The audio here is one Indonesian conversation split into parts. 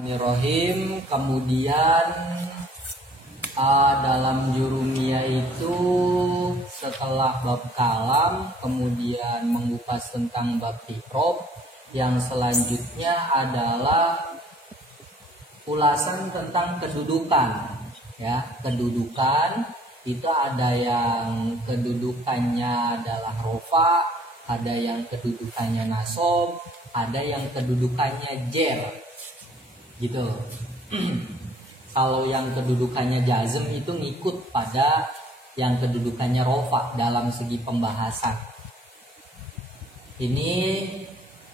Bismillahirrahmanirrahim. Kemudian dalam jurumiyah itu setelah bab kalam kemudian mengupas tentang bab i'rab. Yang selanjutnya adalah ulasan tentang kedudukan. Ya, kedudukan itu ada yang kedudukannya adalah rofa, ada yang kedudukannya nasab, ada yang kedudukannya jer. Gitu. Kalau yang kedudukannya jazm itu ngikut pada yang kedudukannya rofa dalam segi pembahasan. Ini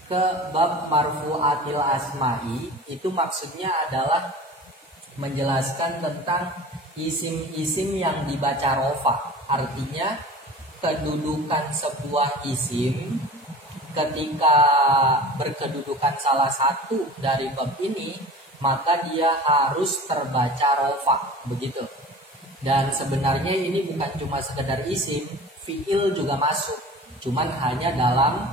ke bab marfu'atil asma'i, itu maksudnya adalah menjelaskan tentang isim-isim yang dibaca rofa. Artinya kedudukan sebuah isim ketika berkedudukan salah satu dari bab ini, maka dia harus terbaca rofa, begitu. Dan sebenarnya ini bukan cuma sekedar isim, fi'il juga masuk, cuman hanya dalam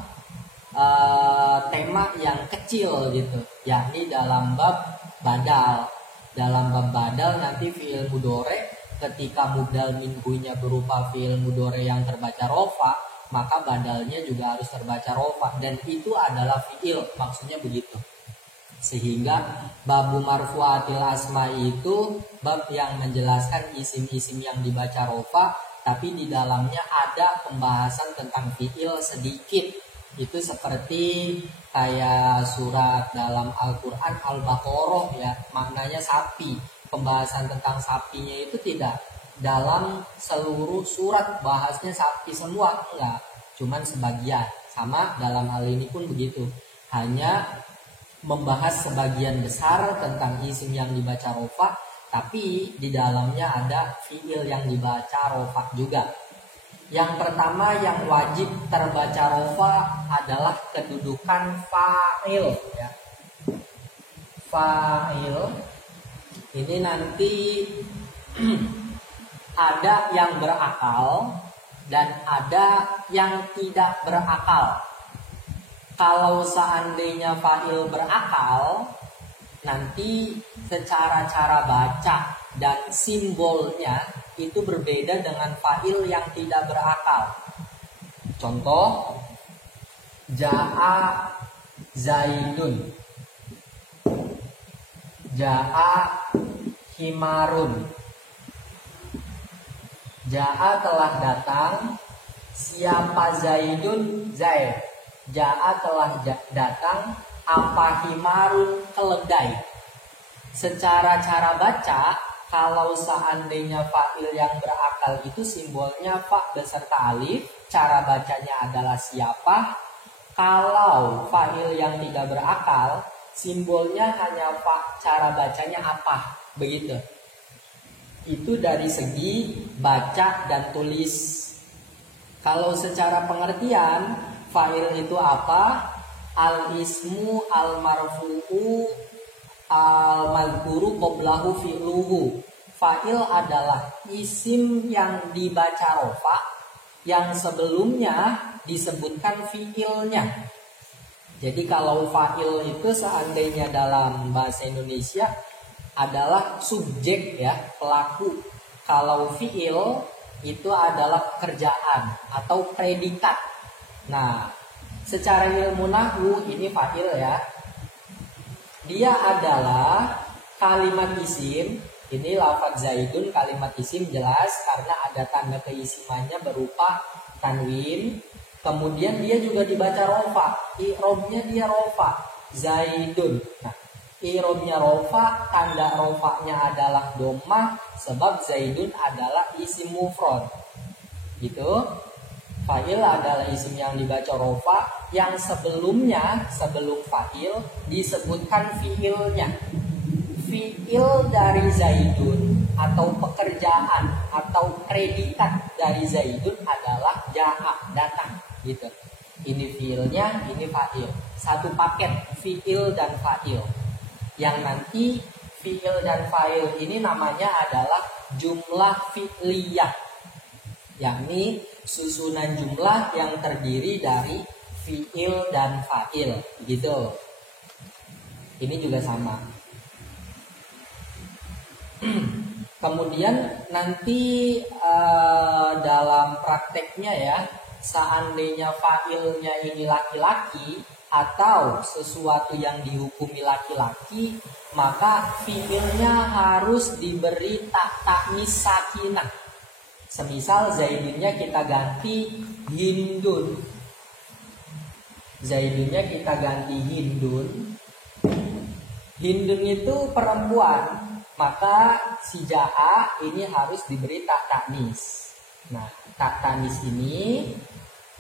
tema yang kecil gitu, yakni dalam bab badal. Dalam bab badal nanti fi'il mudhari ketika mubdal minhunya berupa fi'il mudhari yang terbaca rofa, maka badalnya juga harus terbaca rofa, dan itu adalah fi'il, maksudnya begitu. Sehingga bab marfu'atil asma'i itu bab yang menjelaskan isim-isim yang dibaca rofa, tapi di dalamnya ada pembahasan tentang fi'il sedikit. Itu seperti kayak surat dalam Al-Quran Al-Baqarah, ya, maknanya sapi. Pembahasan tentang sapinya itu tidak dalam seluruh surat bahasnya sapi semua, enggak, cuman sebagian. Sama dalam hal ini pun begitu, hanya membahas sebagian besar tentang isim yang dibaca rofa, tapi di dalamnya ada fi'il yang dibaca rofa juga. Yang pertama yang wajib terbaca rofa adalah kedudukan fa'il, ya. Fa'il ini nanti ada yang berakal dan ada yang tidak berakal. Kalau seandainya fa'il berakal, nanti secara cara baca dan simbolnya itu berbeda dengan fa'il yang tidak berakal. Contoh, ja'a zaidun, ja'a himarun. Ja'a telah datang, siapa zaidun? Zaid. Ja'a telah datang, apa himarun? Keledai. Secara cara baca, kalau seandainya fa'il yang berakal itu simbolnya fa beserta alif, cara bacanya adalah siapa. Kalau fa'il yang tidak berakal, simbolnya hanya fa, cara bacanya apa, begitu. Itu dari segi baca dan tulis. Kalau secara pengertian, fa'il itu apa? Al-ismu al-marfu'u al-madhkuru qoblahu fi'luhu. Fa'il adalah isim yang dibaca rofa, yang sebelumnya disebutkan fi'ilnya. Jadi kalau fa'il itu seandainya dalam bahasa Indonesia adalah subjek, ya, pelaku. Kalau fi'il itu adalah pekerjaan atau predikat. Nah, secara ilmu nahwu ini fa'il, ya. Dia adalah kalimat isim. Ini lafaz zaidun kalimat isim jelas karena ada tanda keisimannya berupa tanwin. Kemudian dia juga dibaca rofa. I'robnya dia rofa, zaidun. Nah, i'robnya rofa, tanda rofanya adalah dhammah sebab zaidun adalah isim mufrad. Gitu. Fa'il adalah isim yang dibaca rofa yang sebelumnya, sebelum fa'il disebutkan fi'ilnya. Fi'il dari zaidun atau pekerjaan atau predikat dari zaidun adalah ja'a, datang, gitu. Ini fi'ilnya, ini fa'il. Satu paket fi'il dan fa'il. Yang nanti fi'il dan fa'il ini namanya adalah jumlah fi'liyah, yakni susunan jumlah yang terdiri dari fi'il dan fa'il, gitu. Ini juga sama. Kemudian nanti dalam prakteknya ya, seandainya fa'ilnya ini laki-laki atau sesuatu yang dihukumi laki-laki, maka fi'ilnya harus diberi taknis sakinah. Semisal Zaidunnya kita ganti Hindun. Zaidunnya kita ganti Hindun. Hindun itu perempuan, maka si Ja'a ini harus diberi taknis. Nah, taknis ini,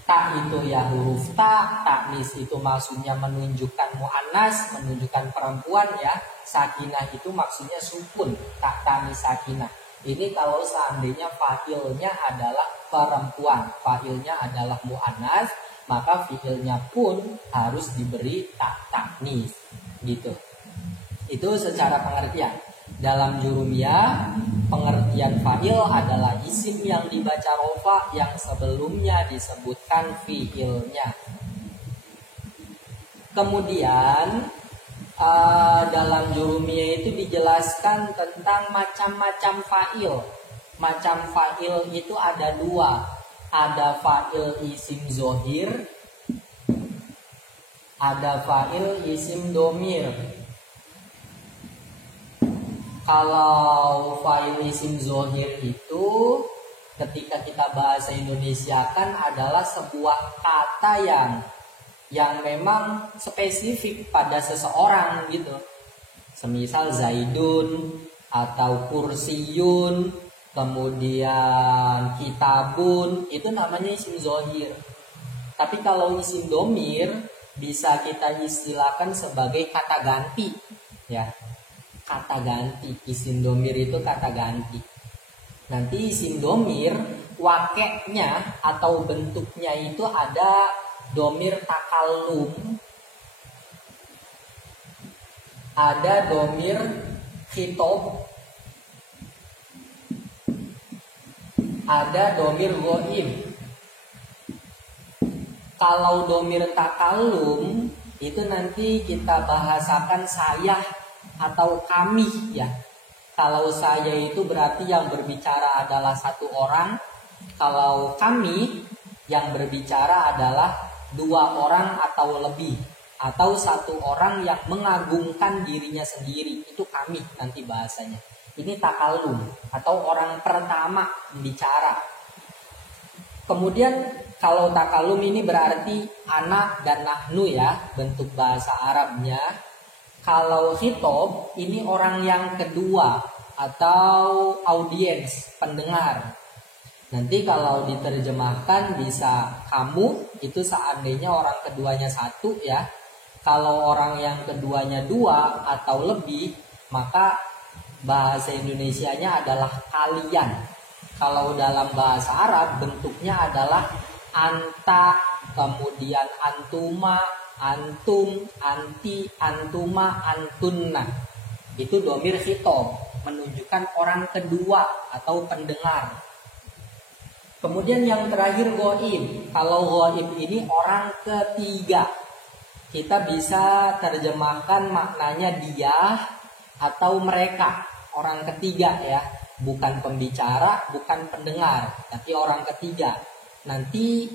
tak itu ya huruf taknis itu maksudnya menunjukkan mu'annas, menunjukkan perempuan ya. Sakinah itu maksudnya sukun, taknis sakinah. Ini kalau seandainya fa'ilnya adalah perempuan, fa'ilnya adalah mu'annas, maka fi'ilnya pun harus diberi taknis, gitu. Itu secara pengertian. Dalam jurumiyah, pengertian fa'il adalah isim yang dibaca rofa yang sebelumnya disebutkan fi'ilnya. Kemudian dalam jurumiyah itu dijelaskan tentang macam-macam fa'il. Macam fa'il itu ada dua. Ada fa'il isim zohir, ada fa'il isim domir. Kalau fa'il isim zohir itu ketika kita bahasa Indonesia kan adalah sebuah kata yang memang spesifik pada seseorang gitu. Semisal Zaidun atau kursiyun, kemudian kitabun, itu namanya isim zohir. Tapi kalau isim domir bisa kita istilahkan sebagai kata ganti ya. Kata ganti, isim domir itu kata ganti. Nanti isim domir wakeknya atau bentuknya itu ada domir takallum, ada domir khitab, ada domir ghaib. Kalau domir takallum itu nanti kita bahasakan saya atau kami ya. Kalau saya itu berarti yang berbicara adalah satu orang. Kalau kami yang berbicara adalah dua orang atau lebih, atau satu orang yang mengagungkan dirinya sendiri, itu kami nanti bahasanya. Ini takallum atau orang pertama bicara. Kemudian kalau takallum ini berarti ana dan nahnu ya, bentuk bahasa Arabnya. Kalau khitab ini orang yang kedua atau audiens, pendengar. Nanti kalau diterjemahkan bisa kamu, itu seandainya orang keduanya satu ya. Kalau orang yang keduanya dua atau lebih, maka bahasa Indonesianya adalah kalian. Kalau dalam bahasa Arab bentuknya adalah anta, kemudian antuma, antum, anti, antuma, antunna. Itu domir khitab, menunjukkan orang kedua atau pendengar. Kemudian yang terakhir ghaib. Kalau ghaib ini orang ketiga. Kita bisa terjemahkan maknanya dia atau mereka, orang ketiga ya. Bukan pembicara, bukan pendengar, tapi orang ketiga. Nanti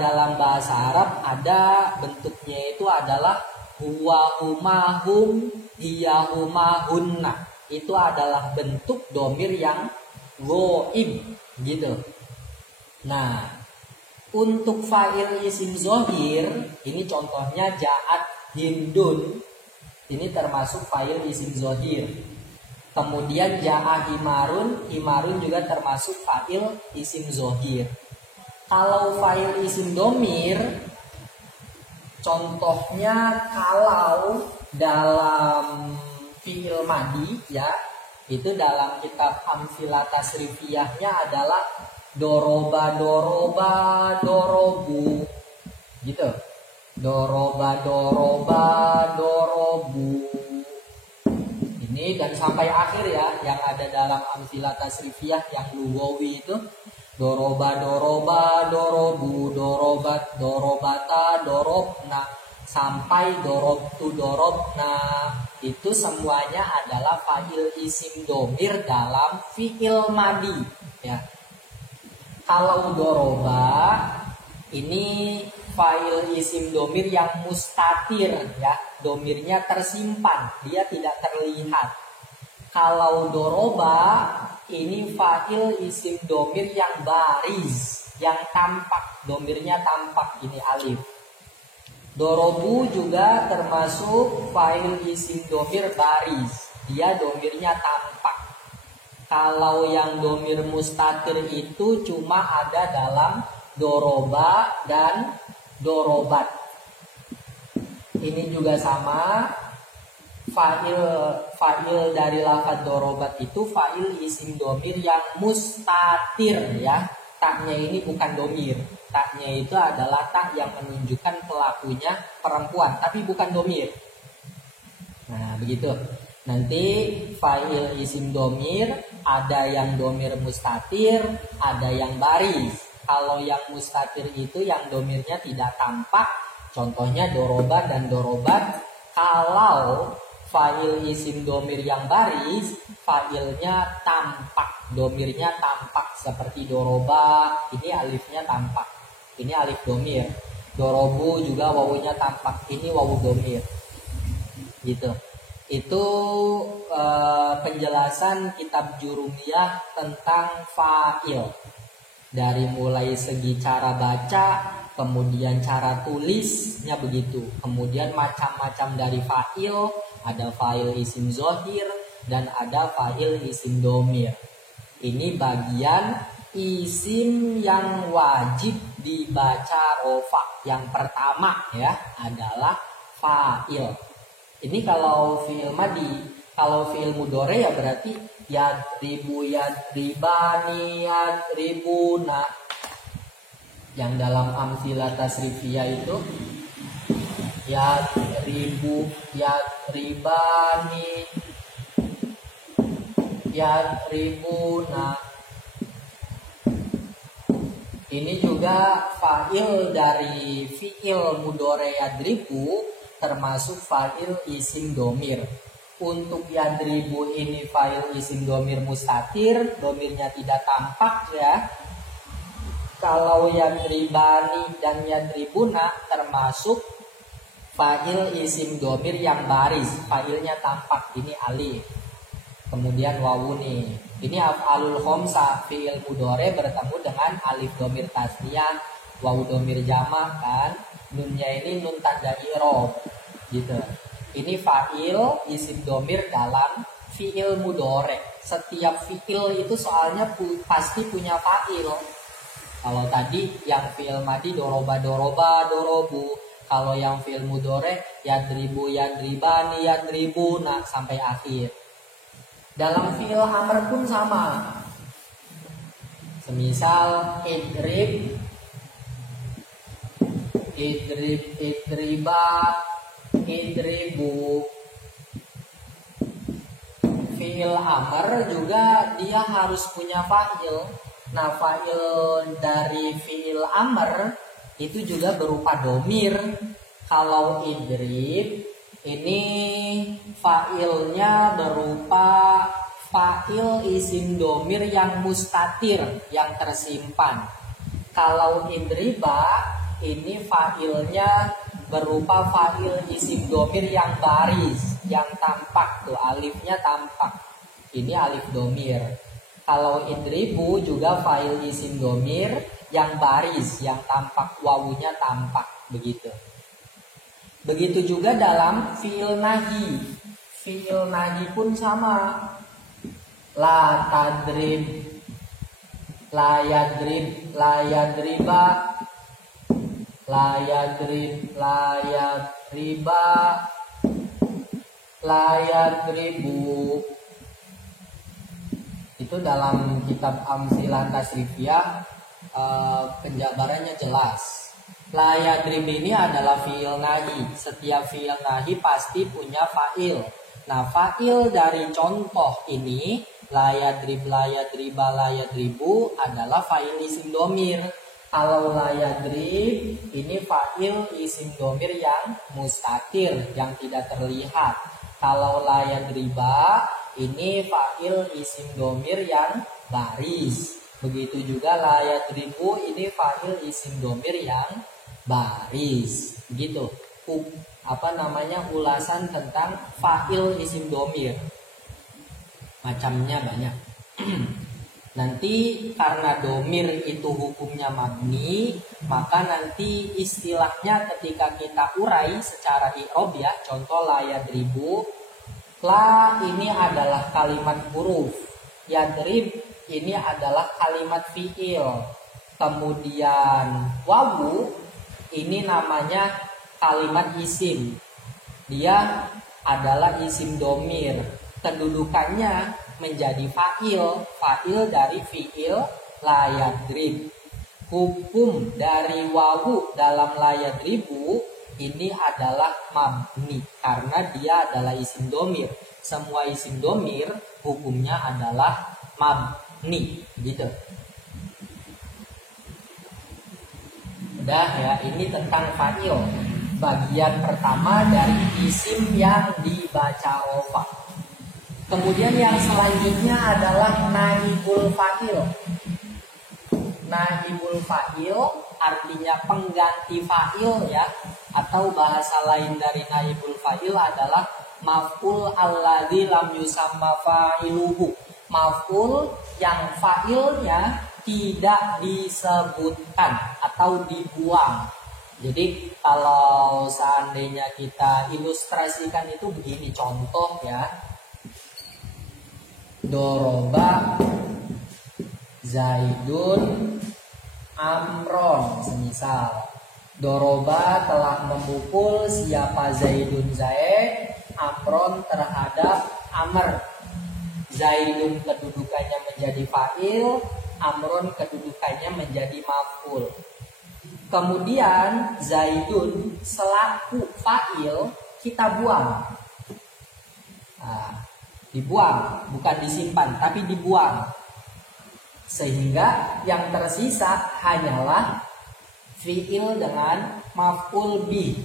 dalam bahasa Arab ada bentuknya itu adalah huwa huma hum hiya huma hunna. Itu adalah bentuk domir yang ghaib gitu. Nah, untuk fa'il isim zohir ini contohnya ja'at hindun. Ini termasuk fa'il isim zohir. Kemudian ja'a himarun, himarun juga termasuk fa'il isim zohir. Kalau fa'il isim domir, contohnya kalau dalam fi'il madi ya, itu dalam kitab Amfilah Tasrifiyahnya adalah doroba, doroba, dorobu gitu. Doroba, doroba, dorobu. Ini dan sampai akhir ya, yang ada dalam Amfilah Tasrifiyah yang lugawi itu doroba, doroba, dorobu, dorobata, dorobna, sampai dorobtu, dorobna, itu semuanya adalah fa'il isim domir dalam fi'il madi ya. Kalau doroba ini fa'il isim domir yang mustatir ya, domirnya tersimpan, dia tidak terlihat. Kalau doroba ini fa'il isim domir yang baris, yang tampak, domirnya tampak, ini alif. Dorobu juga termasuk fa'il isim domir baris, dia domirnya tampak. Kalau yang domir mustatir itu cuma ada dalam doroba dan dorobat. Ini juga sama, fa'il dari lafaz dorobat itu fa'il isim domir yang mustatir ya. Taknya ini bukan domir, taknya itu adalah tak yang menunjukkan pelakunya perempuan, tapi bukan domir. Nah begitu. Nanti fa'il isim domir ada yang domir mustatir, ada yang baris. Kalau yang mustatir itu yang domirnya tidak tampak, contohnya doroba dan dorobat. Kalau fa'il isim domir yang baris, fa'ilnya tampak, domirnya tampak seperti doroba, ini alifnya tampak, ini alif domir. Dorobu juga wawunya tampak, ini wawu domir. Gitu. Itu penjelasan kitab Jurumiyah tentang fa'il. Dari mulai segi cara baca, kemudian cara tulisnya begitu. Kemudian macam-macam dari fa'il, ada fa'il isim zohir dan ada fa'il isim domir. Ini bagian isim yang wajib dibaca rofa. Yang pertama ya adalah fa'il. Ini kalau fi'il madi. Kalau fi'il mudhari ya berarti yadribu, yadribani, yadribuna. Yang dalam amsilah tasrifiyah itu yadribu, yadribani, yadribuna. Ini juga fa'il dari fi'il mudhari yadribu, termasuk fa'il isim domir. Untuk yadribu ini fa'il isim domir mustatir, domirnya tidak tampak ya. Kalau yadribani dan yadribuna termasuk fa'il isim domir yang baris, fa'ilnya tampak, ini alif. Kemudian wawu nih. Ini af'alul khamsah, fi'il mudhari bertemu dengan alif domir tasniyah, wawu domir jamak kan. Nunnya ini nun tanda i'rab gitu. Ini fa'il isim domir dalam fi'il mudhari. Setiap fi'il itu soalnya pasti punya fa'il. Kalau tadi yang fi'il madi doroba, doroba, dorobu. Kalau yang fi'il mudhari yadribu, yadribani, yadribuna sampai akhir. Dalam fi'il amr pun sama. Semisal idrib, idrib, idriba, idribu. Fi'il amr juga dia harus punya fa'il. Nah fa'il dari fi'il amr itu juga berupa domir. Kalau idrib ini fa'ilnya berupa fa'il isim domir yang mustatir, yang tersimpan. Kalau idriba ini fa'ilnya berupa fa'il isim domir yang baris, yang tampak tuh, alifnya tampak. Ini alif domir. Kalau idribu juga fa'il isim domir yang baris, yang tampak, wawunya tampak, begitu. Begitu juga dalam fi'il nahi. Fi'il nahi pun sama. La tadrib, la yadrib, la yadriba, la yadrib, la yadriba, la yadribu. Itu dalam kitab Amsilah Tasrifiyah penjabarannya jelas. La yadrib ini adalah fi'il nahi. Setiap fi'il nahi pasti punya fa'il. Nah fa'il dari contoh ini la yadrib, la yadriba, la yadribu adalah fa'il isim domir. Kalau la yadrib ini fa'il isim domir yang mustatir, yang tidak terlihat. Kalau la yadriba ini fa'il isim domir yang baris. Begitu juga la yadribu ini fa'il isim domir yang baris. Gitu. Ulasan tentang fa'il isim domir. Macamnya banyak. Nanti karena domir itu hukumnya mabni, maka nanti istilahnya ketika kita urai secara i'rab ya, contoh la yadribu, la ini adalah kalimat huruf, yadrib ini adalah kalimat fi'il, kemudian wawu ini namanya kalimat isim, dia adalah isim domir, kedudukannya menjadi fa'il dari fi'il la yadrib. Hukum dari wawu dalam la yadribu ini adalah mabni karena dia adalah isim domir. Semua isim domir hukumnya adalah mabni, gitu. Udah ya, ini tentang fa'il. Bagian pertama dari isim yang dibaca rofa. Kemudian yang selanjutnya adalah naibul fa'il. Naibul fa'il artinya pengganti fa'il ya, atau bahasa lain dari naibul fa'il adalah maf'ul alladzi lam yusamma fa'iluhu. Maf'ul yang fa'ilnya tidak disebutkan atau dibuang. Jadi kalau seandainya kita ilustrasikan itu begini, contoh ya. Doroba Zaidun Amron, semisal Doroba telah memukul siapa Zaidun Zaid, Amron terhadap Amr. Zaidun kedudukannya menjadi fa'il, Amron kedudukannya menjadi maf'ul. Kemudian Zaidun selaku fa'il kita buang. Dibuang, bukan disimpan, tapi dibuang. Sehingga yang tersisa hanyalah fi'il dengan maf'ul bih.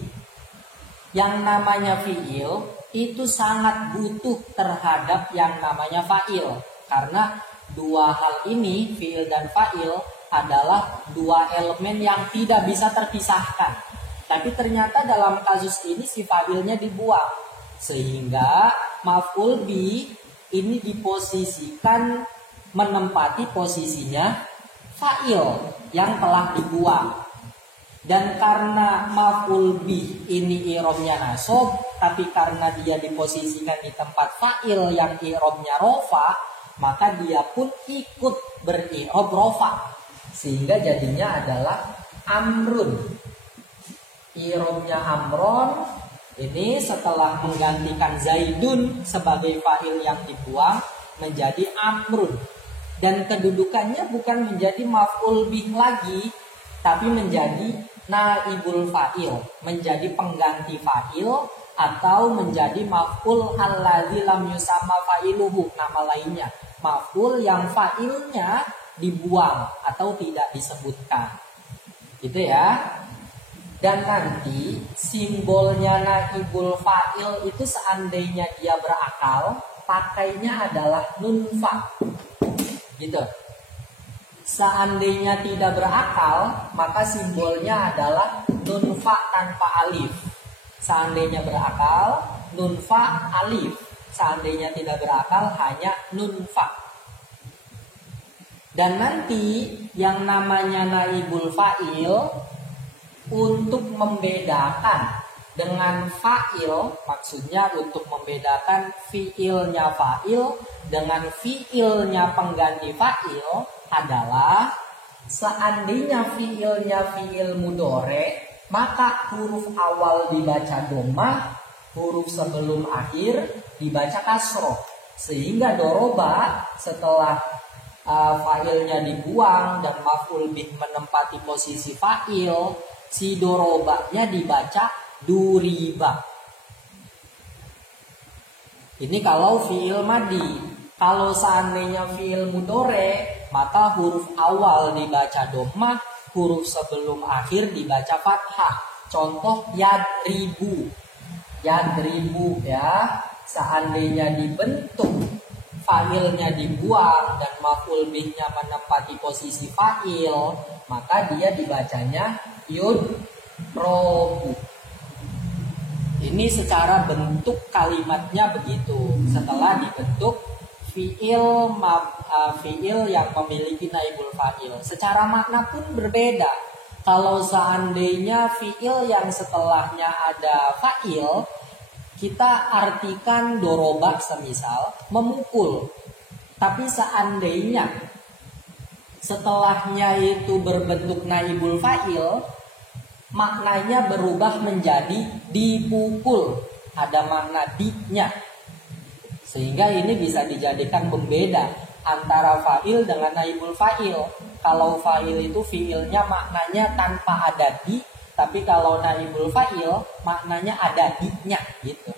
Yang namanya fi'il itu sangat butuh terhadap yang namanya fa'il. Karena dua hal ini, fi'il dan fa'il, adalah dua elemen yang tidak bisa terpisahkan. Tapi ternyata dalam kasus ini si fa'ilnya dibuang. Sehingga maf'ul bi ini diposisikan menempati posisinya fa'il yang telah dibuang. Dan karena maf'ul bi ini i'rabnya nasab, tapi karena dia diposisikan di tempat fa'il yang i'rabnya rofa, maka dia pun ikut beri'rab rofa. Sehingga jadinya adalah amrun. I'rabnya amron ini setelah menggantikan Zaidun sebagai fa'il yang dibuang menjadi amrun. Dan kedudukannya bukan menjadi maf'ul bih lagi, tapi menjadi naibul fa'il, menjadi pengganti fa'il, atau menjadi maf'ul alladzi lam yusamma fa'iluhu, nama lainnya. Maf'ul yang fa'ilnya dibuang atau tidak disebutkan. Gitu ya. Dan nanti simbolnya naibul fa'il itu seandainya dia berakal, pakainya adalah nun fa. Gitu. Seandainya tidak berakal, maka simbolnya adalah nun fa tanpa alif. Seandainya berakal, nun fa alif. Seandainya tidak berakal, hanya nun fa. Dan nanti yang namanya naibul fa'il untuk membedakan dengan fa'il, maksudnya untuk membedakan fi'ilnya fa'il dengan fi'ilnya pengganti fa'il adalah seandainya fi'ilnya fi'il mudhore, maka huruf awal dibaca dhammah, huruf sebelum akhir dibaca kasroh. Sehingga doroba setelah fa'ilnya dibuang dan maf'ul bih menempati posisi fa'il, si dorobanya dibaca duriba. Ini kalau fi'il madi. Kalau seandainya fi'il mudhore, maka huruf awal dibaca dhammah, huruf sebelum akhir dibaca fathah. Contoh yadribu. Yadribu ya. seandainya dibentuk fa'ilnya dibuang dan maf'ul bihnya menempati posisi fa'il, maka dia dibacanya yudrobu. Ini secara bentuk kalimatnya begitu. Setelah dibentuk fi'il yang memiliki naibul fa'il, secara makna pun berbeda. Kalau seandainya fi'il yang setelahnya ada fa'il, kita artikan doroba semisal memukul. Tapi seandainya setelahnya itu berbentuk naibul fa'il, maknanya berubah menjadi dipukul. Ada makna di-nya. Sehingga ini bisa dijadikan pembeda antara fa'il dengan naibul fa'il. Kalau fa'il itu fi'ilnya maknanya tanpa ada di, tapi kalau naibul fa'il maknanya ada di-nya gitu.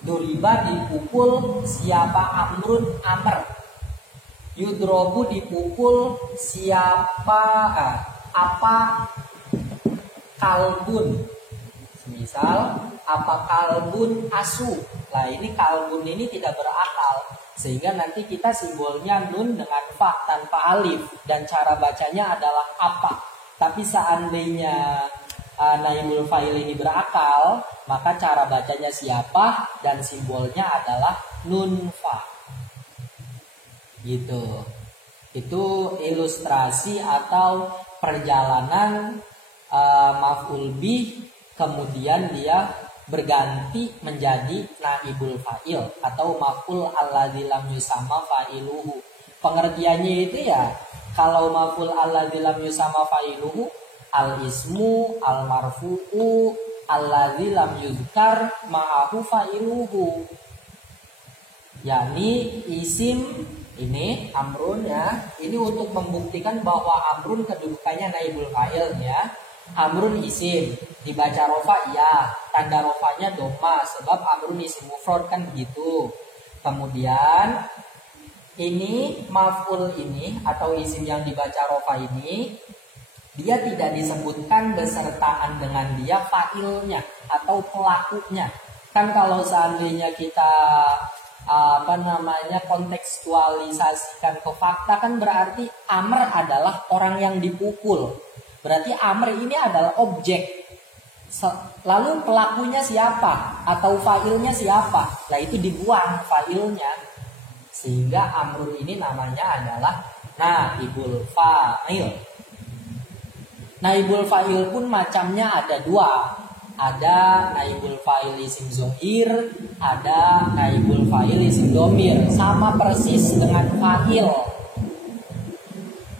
Duriba dipukul siapa amrun amr. Yudrobu dipukul siapa apa kalbun. Misal apa kalbun asu. Nah ini kalbun ini tidak berakal, sehingga nanti kita simbolnya nun dengan fa tanpa alif, dan cara bacanya adalah apa. Tapi seandainya naibul fa'il ini berakal, maka cara bacanya siapa dan simbolnya adalah nun fa. Gitu. Itu ilustrasi atau perjalanan maf'ul bih, kemudian dia berganti menjadi naibul fa'il atau maf'ul alladzi lam yusamma fa'iluhu. Pengertiannya itu ya, kalau maf'ul alladzi lam yusamma fa'iluhu, al ismu al marfu'u alladzi lam yuzkar ma'ahu fa'iluhu. yakni isim ini amrun ya. Ini untuk membuktikan bahwa amrun kedudukannya naibul fa'il ya. Amrun isim dibaca rofa ya, tanda rofanya doma sebab amrun isim mufrad kan begitu. Kemudian ini maf'ul ini atau isim yang dibaca rofa ini dia tidak disebutkan besertaan dengan dia fa'ilnya atau pelakunya. Kan kalau seandainya kita kontekstualisasikan ke fakta kan berarti Amr adalah orang yang dipukul. Berarti Amr ini adalah objek. Lalu pelakunya siapa? Atau fa'ilnya siapa? Nah itu dibuang fa'ilnya. Sehingga Amrun ini namanya adalah naibul fa'il. Naibul fa'il pun macamnya ada dua. Ada naibul fa'il isim zohir, ada naibul fa'il isim domir. Sama persis dengan fa'il.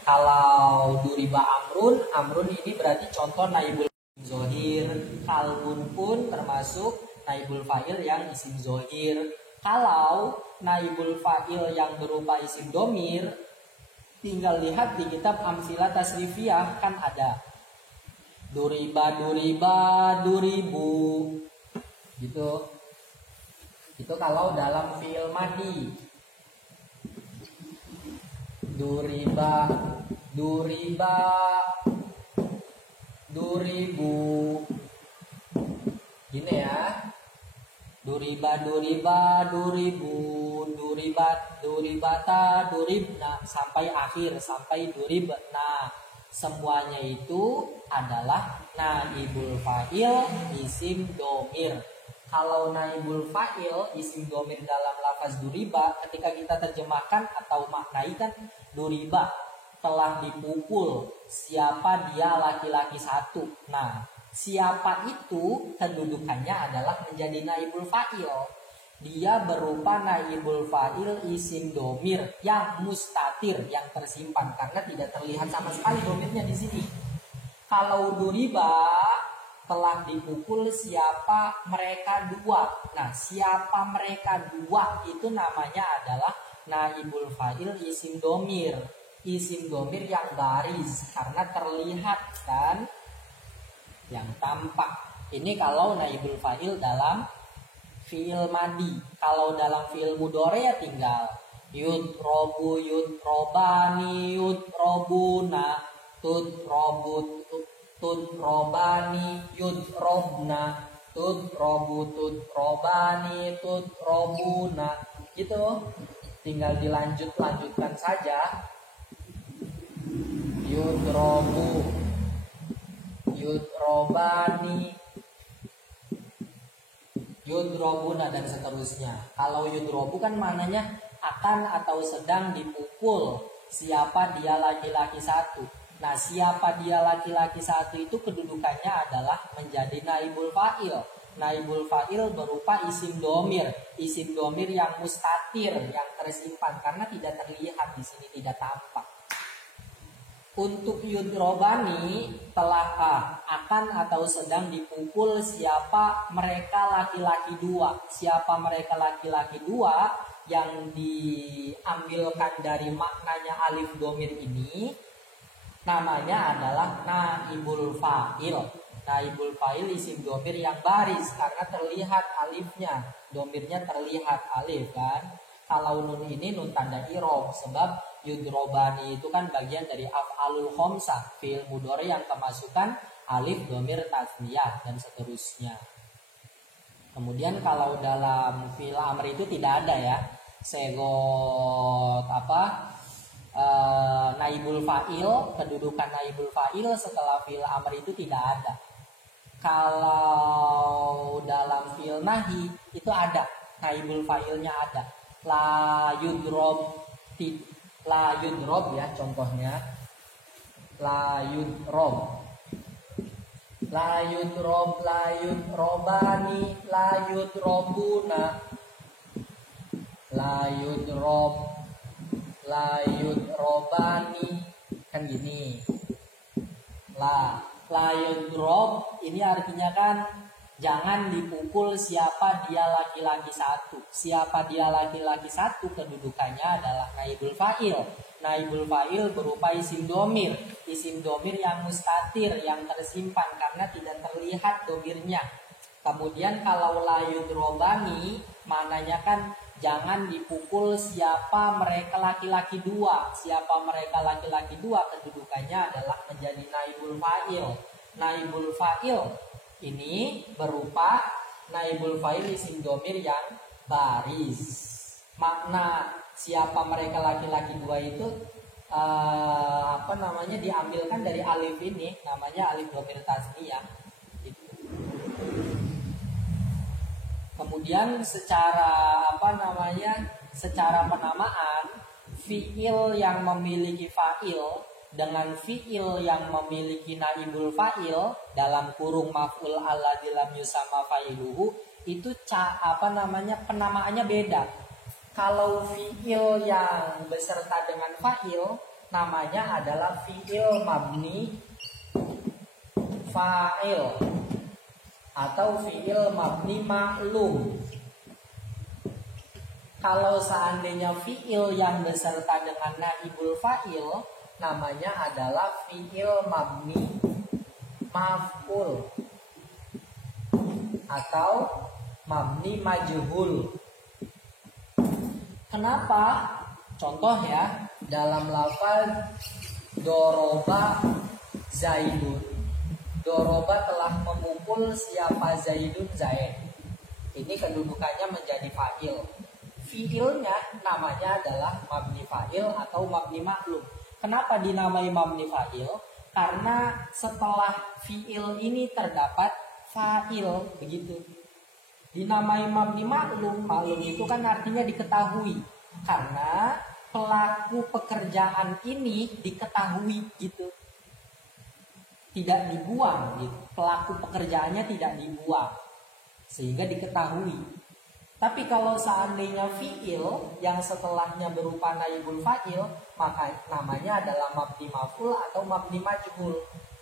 Kalau duriba amrun, amrun ini berarti contoh naibul isim zohir. Kalbun pun termasuk naibul fa'il yang isim zohir. Kalau naibul fa'il yang berupa isim domir, tinggal lihat di kitab Amsilah Tasrifiyah kan ada. Duriba, duriba, duribu. Gitu. Itu kalau dalam fi'il madi. Duriba, duriba, duribu. Gini ya. Duriba, duriba, duribu, duribat, duribata, duribna, sampai akhir, sampai duribna. Semuanya itu adalah naibul fa'il isim domir. Kalau naibul fa'il isim domir dalam lafaz duriba, ketika kita terjemahkan atau maknai kan duriba telah dipukul. Siapa dia? Laki-laki satu. Nah, siapa itu kedudukannya adalah menjadi naibul fa'il. Dia berupa naibul fa'il isim domir yang mustatir, yang tersimpan karena tidak terlihat sama sekali domirnya di sini. Kalau duriba telah dipukul siapa mereka dua. Nah, siapa mereka dua itu namanya adalah naibul fa'il isim domir. Isim domir yang baris karena terlihat kan, yang tampak. Ini kalau naibul fa'il dalam fi'il madi. Kalau dalam fi'il mudhari ya tinggal yudrobu, yudrobani, yudrobuna, tudrobu, tudrobani, yudrobna. tudrobu, tudrobani, tudrobuna. Gitu. Tinggal lanjutkan saja. Yudrobu, yudrobani, yudrobuna, dan seterusnya. Kalau yudrobu kan maknanya akan atau sedang dipukul siapa dia laki-laki satu. Nah, siapa dia laki-laki satu itu kedudukannya adalah menjadi naibul fa'il. Naibul fa'il berupa isim domir. Isim domir yang mustatir, yang tersimpan karena tidak terlihat di sini, tidak tampak. Untuk yudrobani telah akan atau sedang dipukul siapa mereka laki-laki dua. Siapa mereka laki-laki dua yang diambilkan dari maknanya alif domir ini, namanya adalah naibul fa'il. Naibul fa'il isim domir yang baris karena terlihat alifnya. Domirnya terlihat alif kan. Kalau nun ini nun tanda i'rab, sebab yudrobani itu kan bagian dari af'alul khomsah, fi'il mudhari yang kemasukan alif domir tasniyah dan seterusnya. Kemudian kalau dalam fi'il amr itu tidak ada ya segot naibul fa'il, kedudukan naibul fa'il setelah fi'il amr itu tidak ada. Kalau dalam fi'il nahi itu ada, naibul fa'ilnya ada. La yudrob ya contohnya. La yudrob, la yudrob, la yudrobani, la yudrobuna, la yudrob, la yudrobani, kan gini. La yudrob ini artinya kan jangan dipukul siapa dia laki-laki satu. Siapa dia laki-laki satu kedudukannya adalah naibul fa'il. Naibul fa'il berupa isim domir. Isim domir yang mustatir, yang tersimpan karena tidak terlihat domirnya. Kemudian kalau la yudrobani, maknanya kan jangan dipukul siapa mereka laki-laki dua. Siapa mereka laki-laki dua kedudukannya adalah menjadi naibul fa'il. Naibul fa'il ini berupa naibul fa'il isim domir yang baris. Makna siapa mereka laki-laki dua itu diambilkan dari alif ini, namanya alif domir tasniyah. Kemudian secara secara penamaan, fi'il yang memiliki fa'il dengan fi'il yang memiliki naibul fa'il dalam kurung maf'ul alladzi lam yusamma fa'iluhu itu penamaannya beda. Kalau fi'il yang beserta dengan fa'il namanya adalah fi'il mabni fa'il atau fi'il mabni ma'lum. Kalau seandainya fi'il yang beserta dengan naibul fa'il namanya adalah fi'il mabni maf'ul atau mabni majhul. Kenapa? Contoh ya, dalam lafaz doroba Zaidun. Doroba telah memukul siapa Zaidun Zaid. Ini kedudukannya menjadi fa'il. Fi'ilnya namanya adalah mabni fa'il atau mabni maklum. Kenapa dinamai mabni fa'il? Karena setelah fi'il ini terdapat fa'il, begitu. Dinamai mabni maklum, maklum itu kan artinya diketahui. Karena pelaku pekerjaan ini diketahui gitu. Tidak dibuang gitu. Pelaku pekerjaannya tidak dibuang. Sehingga diketahui. Tapi kalau seandainya fi'il yang setelahnya berupa naibul fa'il, maka namanya adalah mabni maf'ul atau mabni majhul.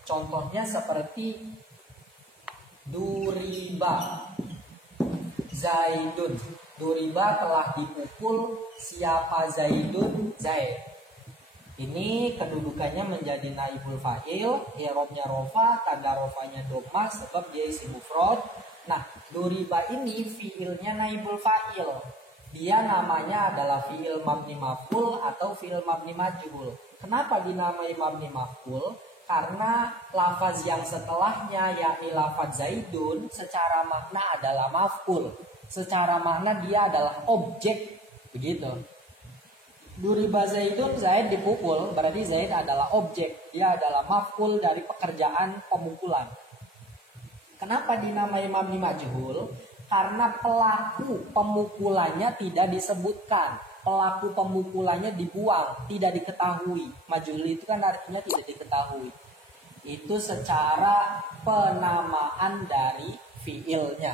Contohnya seperti duriba Zaidun. Duriba telah dipukul siapa Zaidun Zaid. Ini kedudukannya menjadi naibul fa'il, i'rabnya rofa, tanda rofanya dhammah sebab dia isim mufrad. Nah, duriba ini fi'ilnya naibul fa'il. Dia namanya adalah fi'il mabni maf'ul atau fi'il mabni majhul. Kenapa dinamai mabni maf'ul? karena lafaz yang setelahnya yakni lafaz Zaidun secara makna adalah maf'ul. Secara makna dia adalah objek, begitu. Duriba Zaidun, Zaid dipukul, berarti Zaid adalah objek. Dia adalah maf'ul dari pekerjaan pemukulan. Kenapa dinamai mabni majhul? Karena pelaku pemukulannya tidak disebutkan. Pelaku pemukulannya dibuang, tidak diketahui. Majhul itu kan artinya tidak diketahui. Itu secara penamaan dari fiilnya.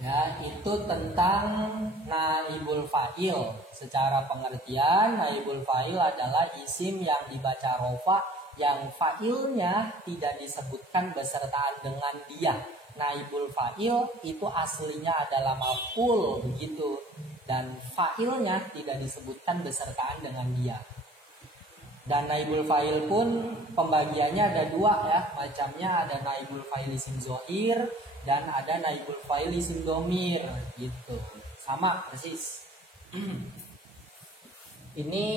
Ya, itu tentang naibul fa'il. Secara pengertian, naibul fa'il adalah isim yang dibaca rofa, yang fa'ilnya tidak disebutkan besertaan dengan dia. Naibul fa'il itu aslinya adalah maf'ul, begitu. Dan fa'ilnya tidak disebutkan besertaan dengan dia. Dan naibul fa'il pun pembagiannya ada dua ya. Macamnya ada naibul fa'il isim zohir dan ada naibul fa'il isim domir, gitu. Sama persis. Ini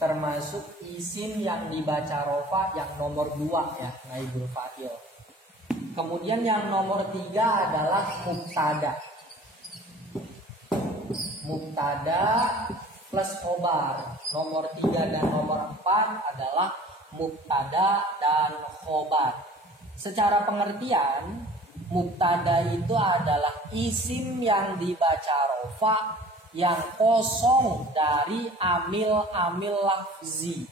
termasuk isim yang dibaca rofa yang nomor 2 ya, naibul fa'il. Kemudian yang nomor 3 adalah mubtada. Mubtada plus khobar. Nomor 3 dan nomor 4 adalah mubtada dan khobar. Secara pengertian, mubtada itu adalah isim yang dibaca rofa yang kosong dari amil-amil lafzi,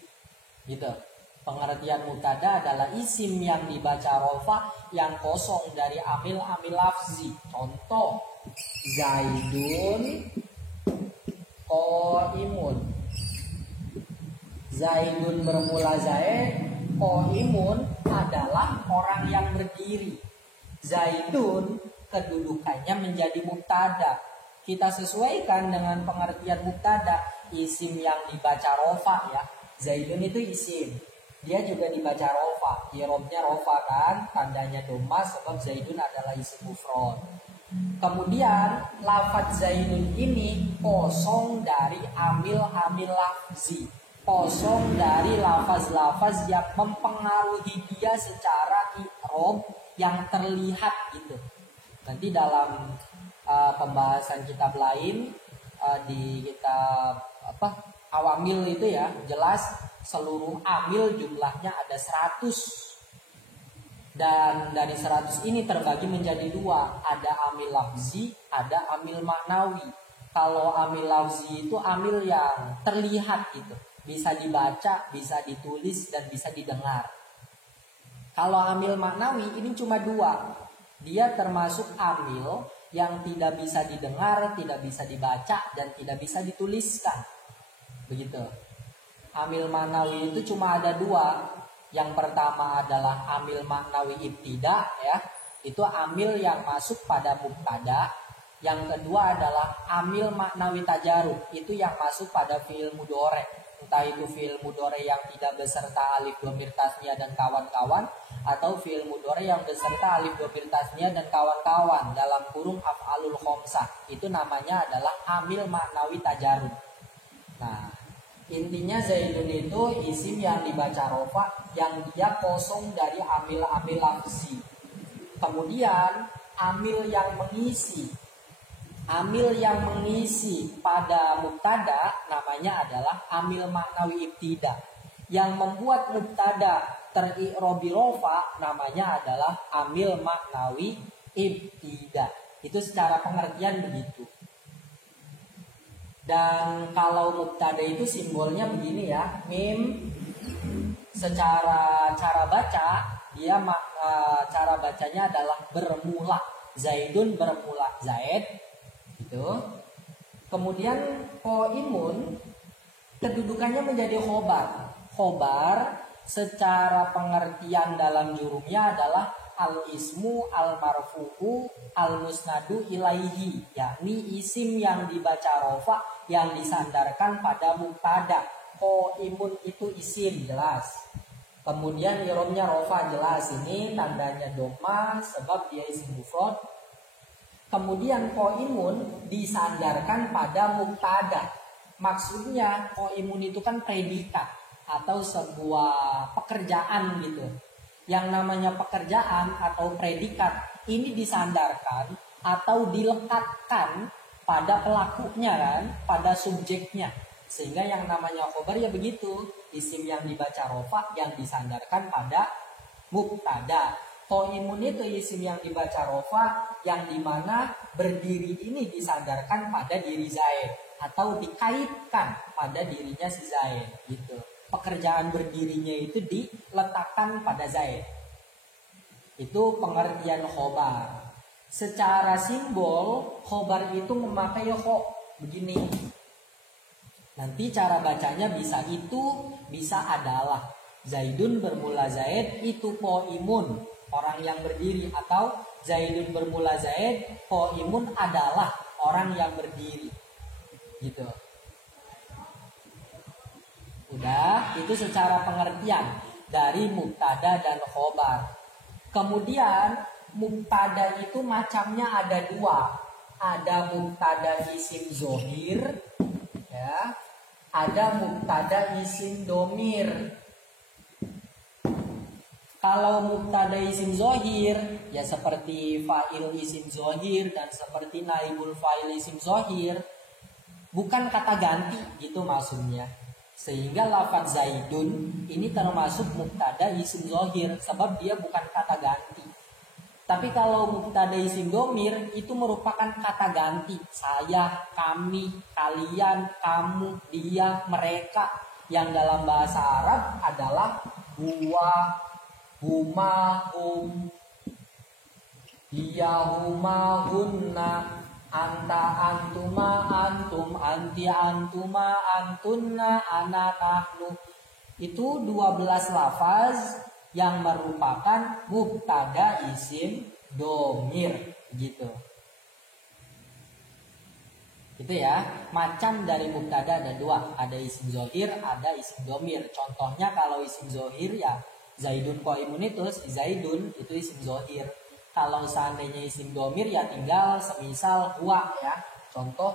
gitu. Pengertian mubtada adalah isim yang dibaca rofa yang kosong dari amil-amil lafzi. Contoh, Zaidun qaimun. Zaidun bermula Zaid, qaimun adalah orang yang berdiri. Zaidun kedudukannya menjadi mubtada. Kita sesuaikan dengan pengertian mubtada, isim yang dibaca rofa ya. Zaidun itu isim, dia juga dibaca rofa, irobnya rofa kan, tandanya doma sebab Zaidun adalah isim mufrad. Kemudian lafadz Zaidun ini kosong dari amil-amil lafzi, kosong dari lafaz-lafaz yang mempengaruhi dia secara i'rob yang terlihat, gitu. Nanti dalam pembahasan kitab lain, di kitab awamil itu ya, jelas seluruh amil jumlahnya ada 100. Dan dari 100 ini terbagi menjadi 2. Ada amil lafzi, ada amil maknawi. Kalau amil lafzi itu amil yang terlihat, gitu, bisa dibaca, bisa ditulis, dan bisa didengar. Kalau amil maknawi ini cuma 2. Dia termasuk amil yang tidak bisa didengar, tidak bisa dibaca, dan tidak bisa dituliskan, begitu. Amil maknawi itu cuma ada 2. Yang pertama adalah amil maknawi ibtida ya, itu amil yang masuk pada mubtada. Yang kedua adalah amil maknawi tajarub, itu yang masuk pada fi'il mudhari. Entah itu fi'il mudhari yang tidak beserta alif dhamir tasniyah dan kawan-kawan, atau fi'il mudhari yang beserta alif dhamir tasniyah dan kawan-kawan dalam kurung af'alul khamsah. Itu namanya adalah amil maknawi tajarub. Nah, intinya Zaidun itu isim yang dibaca rofa yang dia kosong dari amil-amil lafzi. Kemudian amil yang mengisi pada mubtada namanya adalah amil maknawi ibtida. Yang membuat mubtada teri'robi rofa namanya adalah amil maknawi ibtida. Itu secara pengertian begitu. Dan kalau mubtada itu simbolnya begini ya, mim. Secara cara baca dia cara bacanya adalah bermula. Zaidun bermula Zaid, gitu. Kemudian qaimun kedudukannya menjadi khobar. Khobar secara pengertian dalam jurumnya adalah al-ismu al-marfu'u al-musnadu ilaihi, yakni isim yang dibaca rofa yang disandarkan pada mubtada. Qaimun itu isim, jelas. Kemudian irobnya rofa, jelas. Ini tandanya doma sebab dia isim mufrad. Kemudian qaimun disandarkan pada mubtada. maksudnya qaimun itu kan predikat atau sebuah pekerjaan gitu. Yang namanya pekerjaan atau predikat ini disandarkan atau dilekatkan pada pelakunya kan, pada subjeknya. Sehingga yang namanya khobar ya begitu, isim yang dibaca rofa yang disandarkan pada mubtada. Qaimun itu isim yang dibaca rofa yang dimana berdiri ini disandarkan pada diri Zaid atau dikaitkan pada dirinya si Zaid gitu. Pekerjaan berdirinya itu diletakkan pada Zaid. Itu pengertian khobar. Secara simbol, khobar itu memakai kho begini. Nanti cara bacanya bisa itu, bisa adalah. Zaidun bermula Zaid itu qaimun, orang yang berdiri. Atau Zaidun bermula Zaid, qaimun adalah orang yang berdiri. Gitu. Udah, itu secara pengertian dari mubtada dan khobar. Kemudian mubtada itu macamnya ada dua. Ada mubtada isim zohir, ya. Ada mubtada isim domir. Kalau mubtada isim zohir, ya seperti fa'il isim zohir dan seperti naibul fa'il isim zohir, bukan kata ganti gitu maksudnya. Sehingga lafaz Zaidun ini termasuk mubtada isim zohir sebab dia bukan kata ganti. Tapi kalau mubtada isim domir itu merupakan kata ganti. Saya, kami, kalian, kamu, dia, mereka. Yang dalam bahasa Arab adalah huwa, huma, hum, dia, huma, hunna, anta, antuma, antum, anti, antuma, antunna, ana, nahnu. Itu 12 lafaz yang merupakan mubtada isim domir gitu. Itu ya, macam dari mubtada ada dua, ada isim zohir, ada isim domir. Contohnya kalau isim zohir ya Zaidun qaimun itu si Zaidun itu isim zohir. Kalau seandainya isim domir ya tinggal semisal huwa ya. Contoh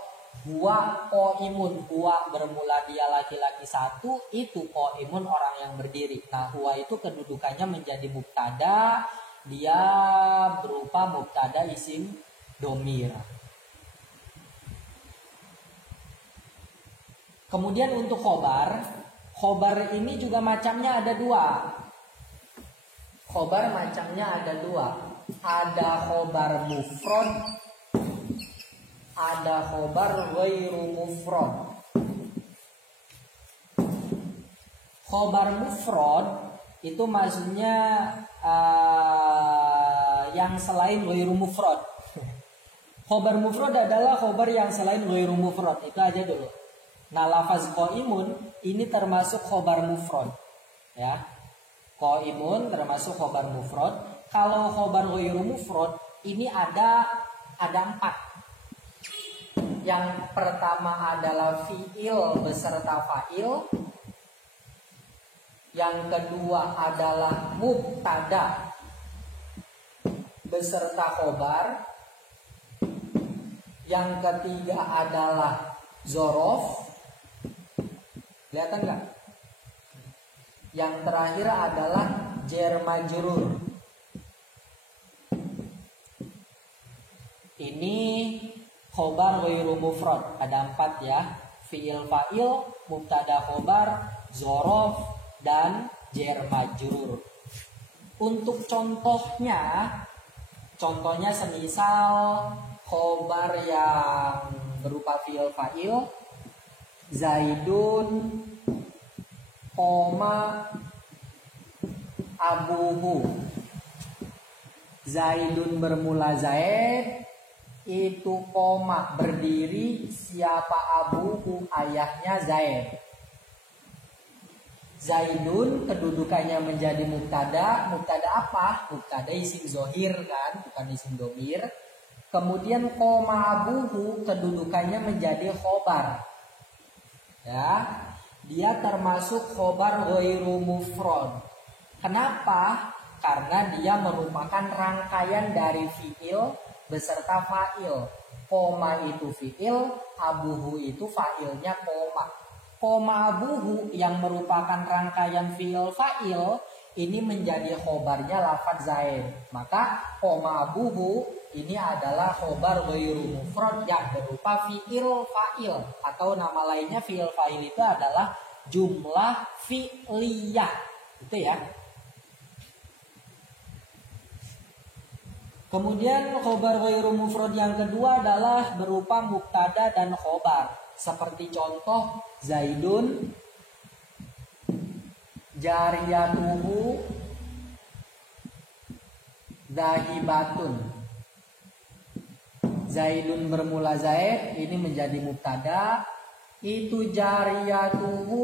huwa qaimun, huwa bermula dia laki-laki satu, itu qaimun orang yang berdiri. Nah huwa itu kedudukannya menjadi mubtada, dia berupa mubtada isim domir. Kemudian untuk khobar, khobar ini juga macamnya ada dua. Khobar macamnya ada dua. Ada khobar mufrad, ada khobar ghairu mufrad. Khobar mufrad itu maksudnya yang selain ghairu mufrad. Khobar mufrad adalah khobar yang selain ghairu mufrad. Itu aja dulu. Nah, lafaz qaimun ini termasuk khobar mufrad. Ya. Qaimun termasuk khobar mufrad. Kalau khobar ghairu mufrad ini ada 4. Yang pertama adalah fi'il beserta fa'il. Yang kedua adalah mubtada beserta khobar. Yang ketiga adalah zorof. Kelihatan nggak? Yang terakhir adalah jar majrur. Ini khobar ghairu mufrad, ada 4 ya. Fi'il fa'il, mubtada khobar, zorof, dan jar majrur. Untuk contohnya semisal khobar yang berupa fi'il fa'il, Zaidun koma abuhu. Zaidun bermula Zaid, itu koma berdiri siapa abuhu, ayahnya Zaid. Zaidun kedudukannya menjadi mubtada. Mubtada apa? Mubtada isim zohir kan, bukan isim domir. Kemudian koma abuhu kedudukannya menjadi khobar. Ya, dia termasuk khobar ghairu mufrad. Kenapa? Karena dia merupakan rangkaian dari fi'il beserta fa'il. Koma itu fiil, abuhu itu fa'ilnya koma. Koma abuhu yang merupakan rangkaian fiil fa'il ini menjadi khobarnya lafadz zaid. Maka koma abuhu ini adalah khobar ghairu mufrad yang berupa fiil fa'il, atau nama lainnya fiil fa'il itu adalah jumlah fi'liyah. Gitu ya. Kemudian khobar ghairu mufrad yang kedua adalah berupa mubtada dan khobar. Seperti contoh Zaidun jariyatuhu zahibatun. Zaidun bermula Zaid ini menjadi mubtada. Itu jariyatuhu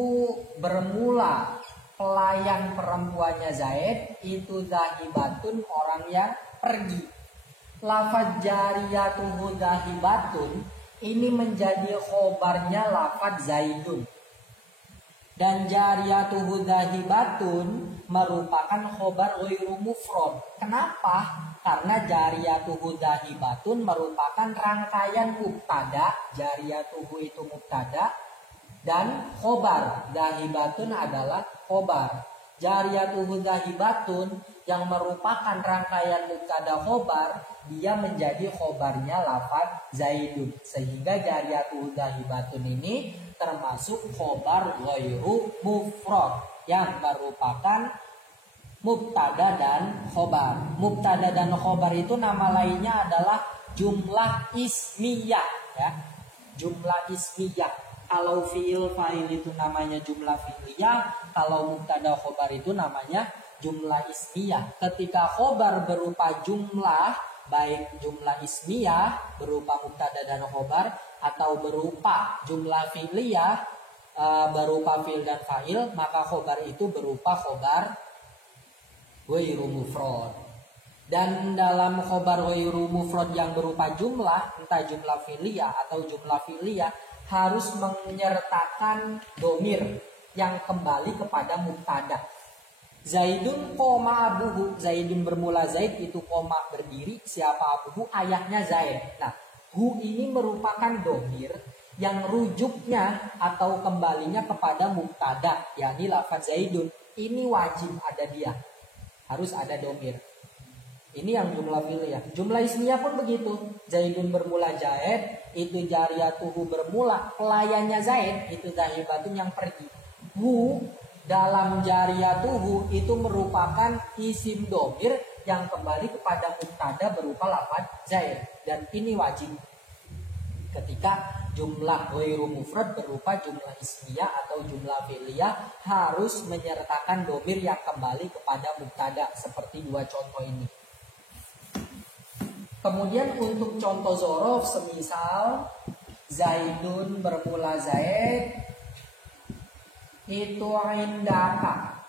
bermula pelayan perempuannya Zaid. Itu zahibatun orang yang pergi. Lafadz jariyatuhu zahibatun ini menjadi khobarnya lafadz Zaidun. Dan jariyatuhu zahibatun merupakan khobar ghairu mufrad. Kenapa? Karena jariyatuhu zahibatun merupakan rangkaian mubtada. Jariyatuhu itu mubtada dan khobar. Zahibatun adalah khobar. Jariyatuhu zahibatun yang merupakan rangkaian mubtada khobar, dia menjadi khobarnya lafadz Zaidun. Sehingga jariyatuhu zahibatun ini termasuk khobar ghairu mufrad yang merupakan mubtada dan khobar. Mubtada dan khobar itu nama lainnya adalah jumlah ismiyah ya. Jumlah ismiyah. Kalau fiil fa'il itu namanya jumlah fi'liyah, kalau mubtada khobar itu namanya jumlah ismiyah. Ketika khobar berupa jumlah, baik jumlah ismiyah berupa mubtada dan khobar, atau berupa jumlah fi'liyah berupa fi'il dan fa'il, maka khobar itu berupa khobar ghairu mufrad. Dan dalam khobar ghairu mufrad yang berupa jumlah, entah jumlah fi'liyah atau jumlah fi'liyah, harus menyertakan domir yang kembali kepada mubtada. Zaidun koma abuhu. Zaidun bermula Zaid itu koma berdiri. Siapa abuhu? Ayahnya Zaid. Nah, hu ini merupakan domir yang rujuknya atau kembalinya kepada mubtada, yakni lafadz Zaidun. Ini wajib ada dia. Harus ada domir. Ini yang jumlah fi'liyah. Jumlah ismiyah pun begitu. Zaidun bermula Zaid, itu jariyatuhu bermula pelayannya Zaid, itu zahibatun yang pergi. Hu dalam jariyatuhu itu merupakan isim domir yang kembali kepada mubtada berupa lafadz Zaid, dan ini wajib ketika jumlah ghairu mufrad berupa jumlah ismiyah atau jumlah fi'liyah harus menyertakan domir yang kembali kepada mubtada, seperti dua contoh ini. Kemudian untuk contoh zorof semisal Zaidun bermula Zaid itu indaka.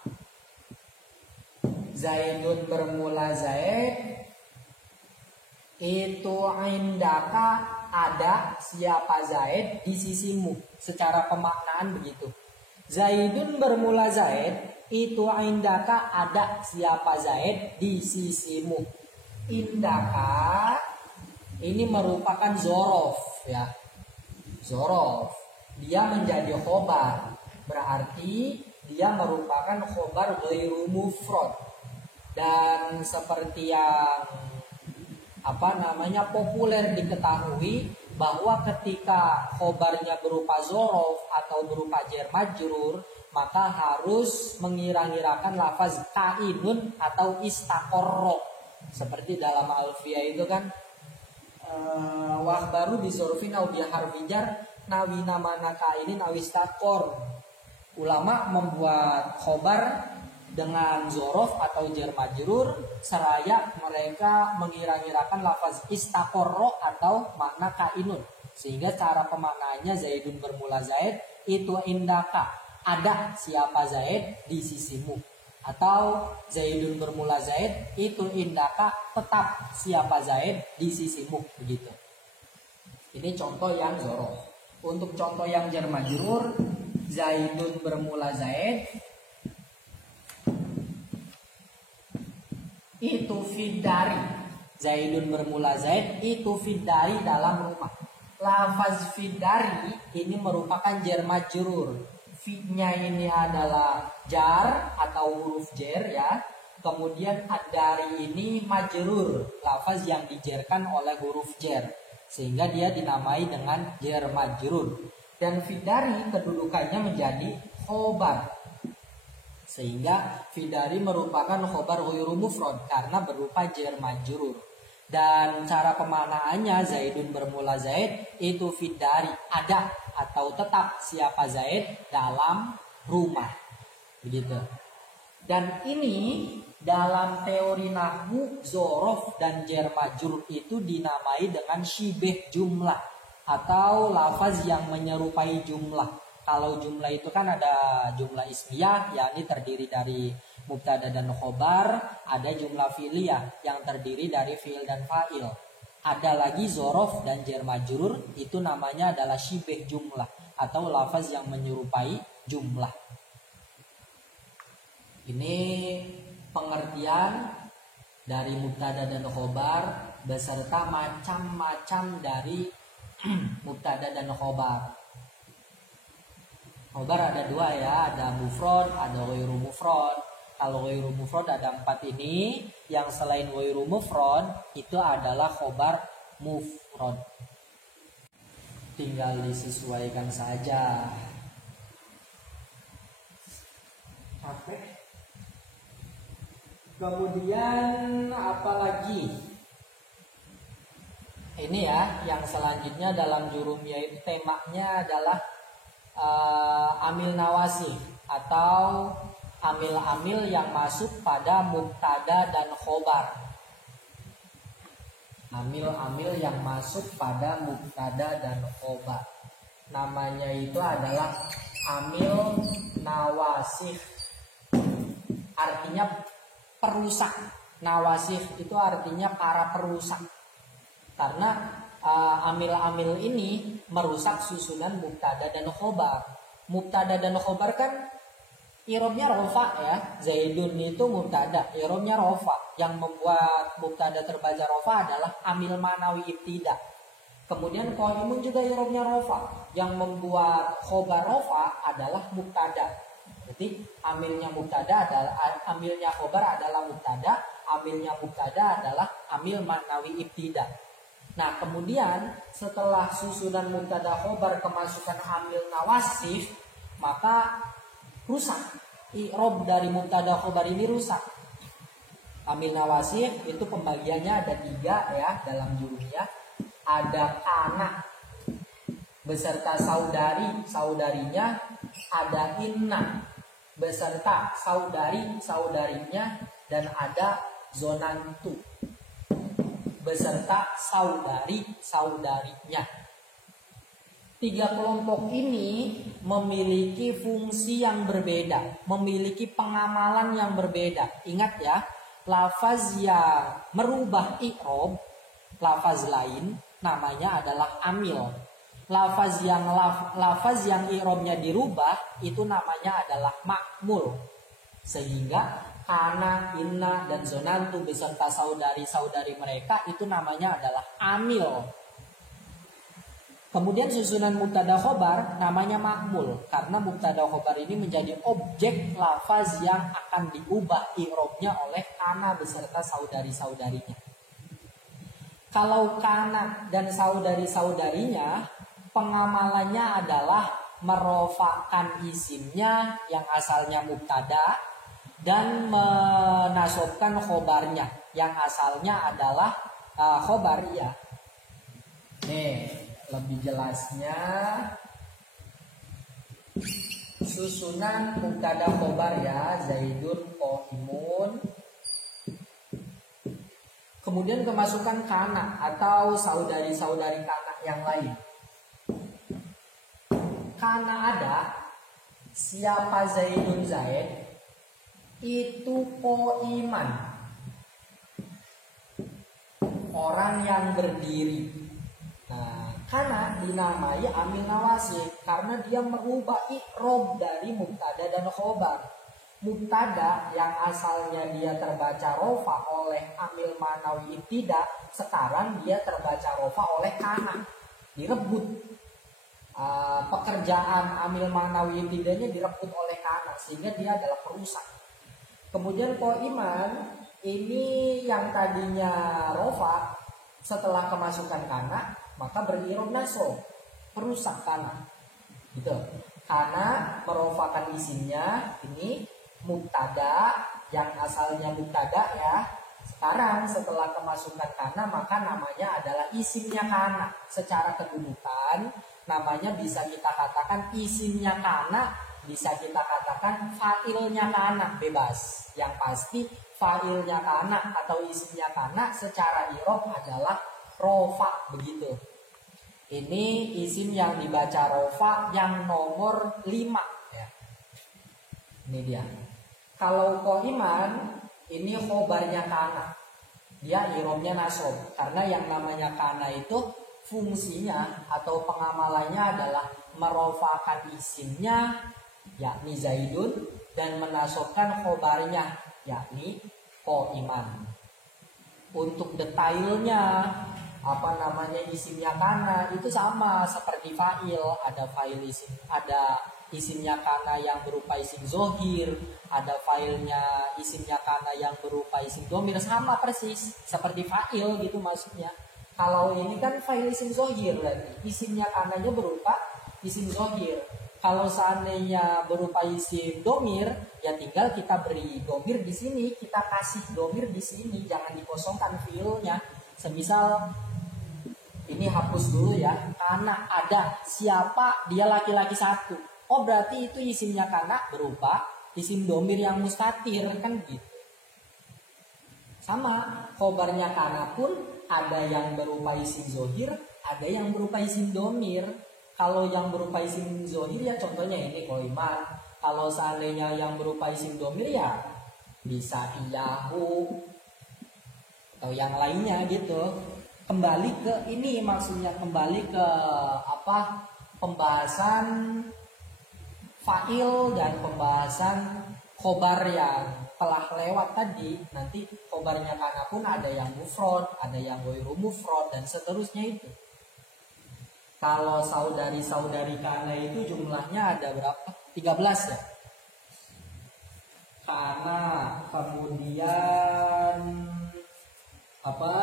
Zaidun bermula Zaid itu indaka, ada siapa Zaid di sisimu. Secara pemaknaan begitu. Zaidun bermula Zaid itu indaka, ada siapa Zaid di sisimu. Indaka ini merupakan zorof ya. Zorof. Dia menjadi khobar. Berarti dia merupakan khobar ghairu mufrad. Dan seperti yang populer diketahui bahwa ketika khobarnya berupa zorof atau berupa jar majrur, maka harus mengira-ngirakan lafaz kainun atau istaqarra. Seperti dalam alfiyah itu kan wahbaru bizorfin au biharfijar nawi namana kainin awistaqor. Ulama membuat khobar dengan zorof atau jar majrur seraya mereka mengira-ngirakan lafaz istaqarra atau makna kainun. Sehingga cara pemaknaannya Zaidun bermula Zaid itu indaka, ada siapa Zaid di sisimu. Atau Zaidun bermula Zaid itu indaka, tetap siapa Zaid di sisimu, begitu. Ini contoh yang zorof. Untuk contoh yang jar majrur, Zaidun bermula Zaid itu fidari. Zaidun bermula Zaid itu fidari dalam rumah. Lafaz fidari ini merupakan jar majrur. Fi-nya ini adalah jar atau huruf jar ya. Kemudian ad-dari ini majrur, lafaz yang dijarkan oleh huruf jar. Sehingga dia dinamai dengan jar majrur. Dan fidari kedudukannya menjadi khobar. Sehingga fidari merupakan khobar ghairu mufrad karena berupa jar majrur. Dan cara pemanaannya Zaidun bermula Zaid itu fidari, ada atau tetap siapa Zaid dalam rumah. Begitu. Dan ini dalam teori nahwu zorof dan jar majrur itu dinamai dengan syibeh jumlah atau lafaz yang menyerupai jumlah. Kalau jumlah itu kan ada jumlah ismiyah, yakni terdiri dari mubtada dan khobar, ada jumlah fi'liyah yang terdiri dari fi'il dan fa'il. Ada lagi zorof dan jar majrur, itu namanya adalah syibeh jumlah atau lafaz yang menyerupai jumlah. Ini pengertian dari mubtada dan khobar beserta macam-macam dari mubtada dan khobar. Khobar ada dua ya, ada mufrad, ada ghairu mufrad. Kalau ghairu mufrad ada 4 ini, yang selain ghairu mufrad itu adalah khobar mufrad. Tinggal disesuaikan saja. Capek. Kemudian apalagi? Ini ya, yang selanjutnya dalam jurumiyah itu temanya adalah amil nawasih atau amil-amil yang masuk pada mubtada dan khobar. Amil-amil yang masuk pada mubtada dan khobar. Namanya itu adalah amil nawasih. Artinya perusak. Nawasih itu artinya para perusak. Karena amil-amil ini merusak susunan mubtada dan khobar. Mubtada dan khobar kan i'rabnya rofa ya. Zaidun itu mubtada, i'rabnya rofa. Yang membuat mubtada terbaca rofa adalah amil manawi ibtida. Kemudian qaimun juga i'rabnya rofa. Yang membuat khobar rofa adalah mubtada. Jadi amilnya mubtada adalah amilnya khobar adalah mubtada, amilnya mubtada adalah amil manawi ibtida. Nah kemudian setelah susunan mubtada khobar kemasukan amil nawasih, maka rusak. I'rab dari mubtada khobar ini rusak. Amil nawasih itu pembagiannya ada 3 ya dalam jurumiyah. Ada kana beserta saudarinya, ada inna beserta saudarinya, dan ada zonantu beserta saudarinya. 3 kelompok ini memiliki fungsi yang berbeda, memiliki pengamalan yang berbeda. Ingat ya, lafaz yang merubah i'rab, lafaz lain namanya adalah amil. Lafaz yang i'rabnya dirubah itu namanya adalah makmul. Sehingga kana, inna, dan zonantu beserta saudari-saudari mereka itu namanya adalah amil. Kemudian susunan mubtada khobar namanya makmul. Karena mubtada khobar ini menjadi objek lafaz yang akan diubah i'rabnya oleh kana beserta saudari-saudarinya. Kalau kana dan saudari-saudarinya, pengamalannya adalah merofakan isimnya yang asalnya mubtada dan menasobkan khobarnya yang asalnya adalah khobar ya. Nih, lebih jelasnya susunan mubtada khobar ya, Zaidun qaimun. Kemudian kemasukan kana atau saudari-saudari kana yang lain. Kana ada, siapa Zaidun Zaid itu qaiman, orang yang berdiri. Nah, kana dinamai amil nawasih karena dia merubah i'rab dari mubtada dan khobar. mubtada yang asalnya dia terbaca rofa oleh amil manawi ibtida, sekarang dia terbaca rofa oleh kana, direbut. Pekerjaan amil manawi ibtidanya direbut oleh kana, sehingga dia adalah perusak. Kemudian qaiman ini yang tadinya rofa, setelah kemasukan kana maka berirob nasab, perusak kana, gitu. Karena merofakan isimnya ini mubtada yang asalnya mubtada ya. Sekarang setelah kemasukan kana maka namanya adalah isimnya kana. Secara kedudukan namanya bisa kita katakan isimnya kana, bisa kita katakan fa'ilnya kana, bebas. Yang pasti fa'ilnya kana atau isimnya kana secara irob adalah rofa, begitu. Ini isim yang dibaca rofa yang nomor 5 ya. Ini dia. Kalau qaiman ini khobarnya kana. Dia irobnya nasab. Karena yang namanya kana itu fungsinya atau pengamalannya adalah merofakan isimnya yakni Zaidun dan menasobkan khobarnya yakni qaiman. Untuk detailnya apa namanya isimnya kana itu sama seperti fa'il, ada fa'il isim, ada isimnya kana yang berupa isim zohir, ada fa'ilnya isimnya kana yang berupa isim domir, sama persis seperti fa'il gitu maksudnya. Kalau ini kan fa'il isim zohir lagi, isimnya kananya berupa isim zohir. Kalau seandainya berupa isim domir, ya tinggal kita beri domir di sini, kita kasih domir di sini, jangan dikosongkan fiilnya. Semisal ini hapus dulu ya, kana ada siapa, dia laki-laki satu. Oh berarti itu isimnya kana berupa isim domir yang mustatir, kan gitu. Sama khobarnya kana pun ada yang berupa isim zohir, ada yang berupa isim domir. Kalau yang berupa isim zohir ya contohnya ini qaiman. Kalau seandainya yang berupa isim domir ya bisa iyahu atau yang lainnya gitu. Kembali ke ini, maksudnya kembali ke apa, pembahasan fa'il dan pembahasan khobar yang telah lewat tadi. Nanti khobarnya kana pun ada yang mufrad, ada yang ghairu mufrad dan seterusnya itu. Kalau saudari-saudari kana itu jumlahnya ada berapa? 13 ya. Kana, kemudian apa?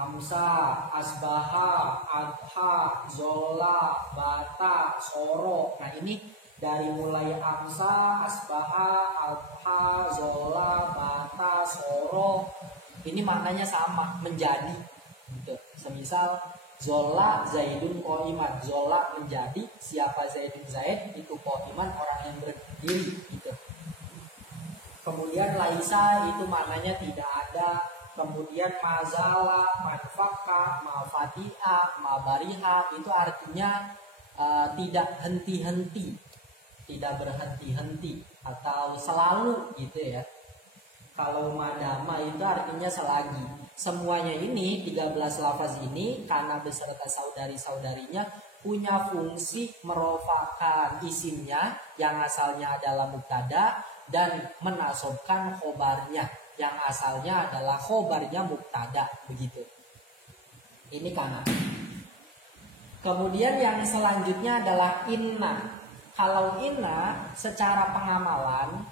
Amsa, asbaha, adha, zola, bata, soro. Nah ini dari mulai amsa, asbaha, adha, zola, bata, soro, ini maknanya sama, menjadi gitu. Semisal zola zaidun qaiman, zola menjadi siapa zaidun zaid itu qaiman orang yang berdiri gitu. Kemudian laisa itu maknanya tidak ada. Kemudian mazala, manfaka, mafatiha, mabariha itu artinya tidak henti-henti, tidak berhenti-henti atau selalu gitu ya. Kalau madama itu artinya selagi. Semuanya ini 13 lafaz ini karena beserta saudari-saudarinya punya fungsi merofakan isimnya yang asalnya adalah mubtada dan menasobkan khobarnya yang asalnya adalah khobarnya mubtada, begitu. Ini kana. Kemudian yang selanjutnya adalah inna. Kalau inna secara pengamalan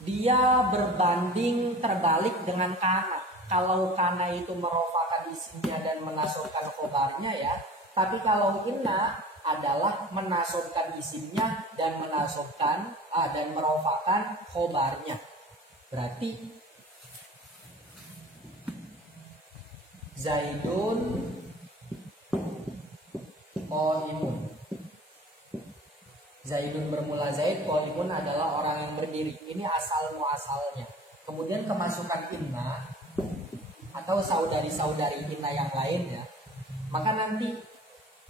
dia berbanding terbalik dengan kana. Kalau kana itu merofakan isimnya dan menasobkan khobarnya ya. Tapi kalau inna adalah menasobkan isimnya dan menasobkan dan merofakan khobarnya. Berarti Zaidun qaimun. Zaidun bermula Zaid, qaimun adalah orang yang berdiri. Ini asal muasalnya. Kemudian kemasukan inna atau saudari-saudari inna yang lain ya. Maka nanti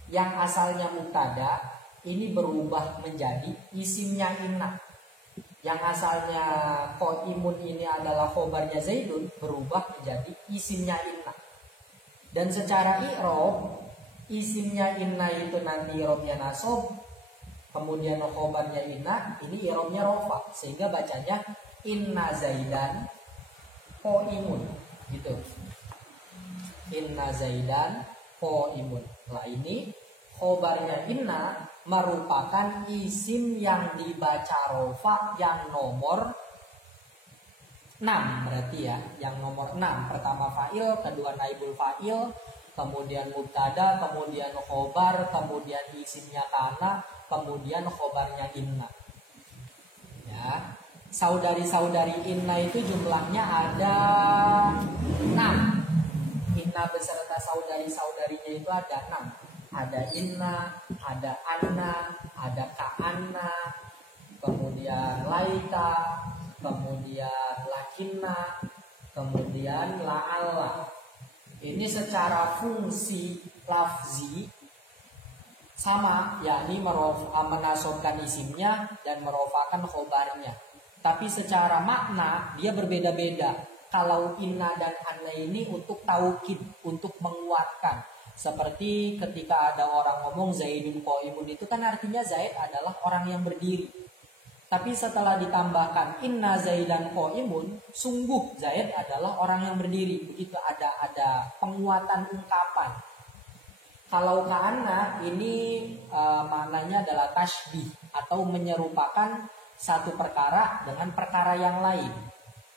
yang asalnya mubtada ini berubah menjadi isimnya inna. Yang asalnya qaimun ini adalah khobarnya Zaidun berubah menjadi isimnya inna. Dan secara i'rob isimnya inna itu nanti i'robnya nasab, kemudian khobarnya inna ini i'robnya rofa, sehingga bacanya inna Zaidan qaimun gitu. Inna Zaidan qaimun. Nah ini khobarnya inna merupakan isim yang dibaca rofa yang nomor 6 berarti ya, yang nomor 6. Pertama fa'il, kedua naibul fa'il, kemudian mubtada, kemudian khobar, kemudian isimnya kana, kemudian khobarnya inna. Ya. Saudari-saudari inna itu jumlahnya ada 6. Inna beserta saudari-saudarinya itu ada 6. Ada inna, ada anna, ada ka'anna, kemudian laita, kemudian lakinna, kemudian la'alla. Ini secara fungsi lafzi sama, yakni menasobkan isimnya dan merofakan khobarnya. Tapi secara makna dia berbeda-beda. Kalau inna dan anna ini untuk taukid, untuk menguatkan. Seperti ketika ada orang ngomong Zaidun qaimun, itu kan artinya Zaid adalah orang yang berdiri. Tapi setelah ditambahkan inna Zaidan qaimun, sungguh Zaid adalah orang yang berdiri. Begitu ada penguatan ungkapan. Kalau ka'anna ini maknanya adalah tasbih atau menyerupakan satu perkara dengan perkara yang lain.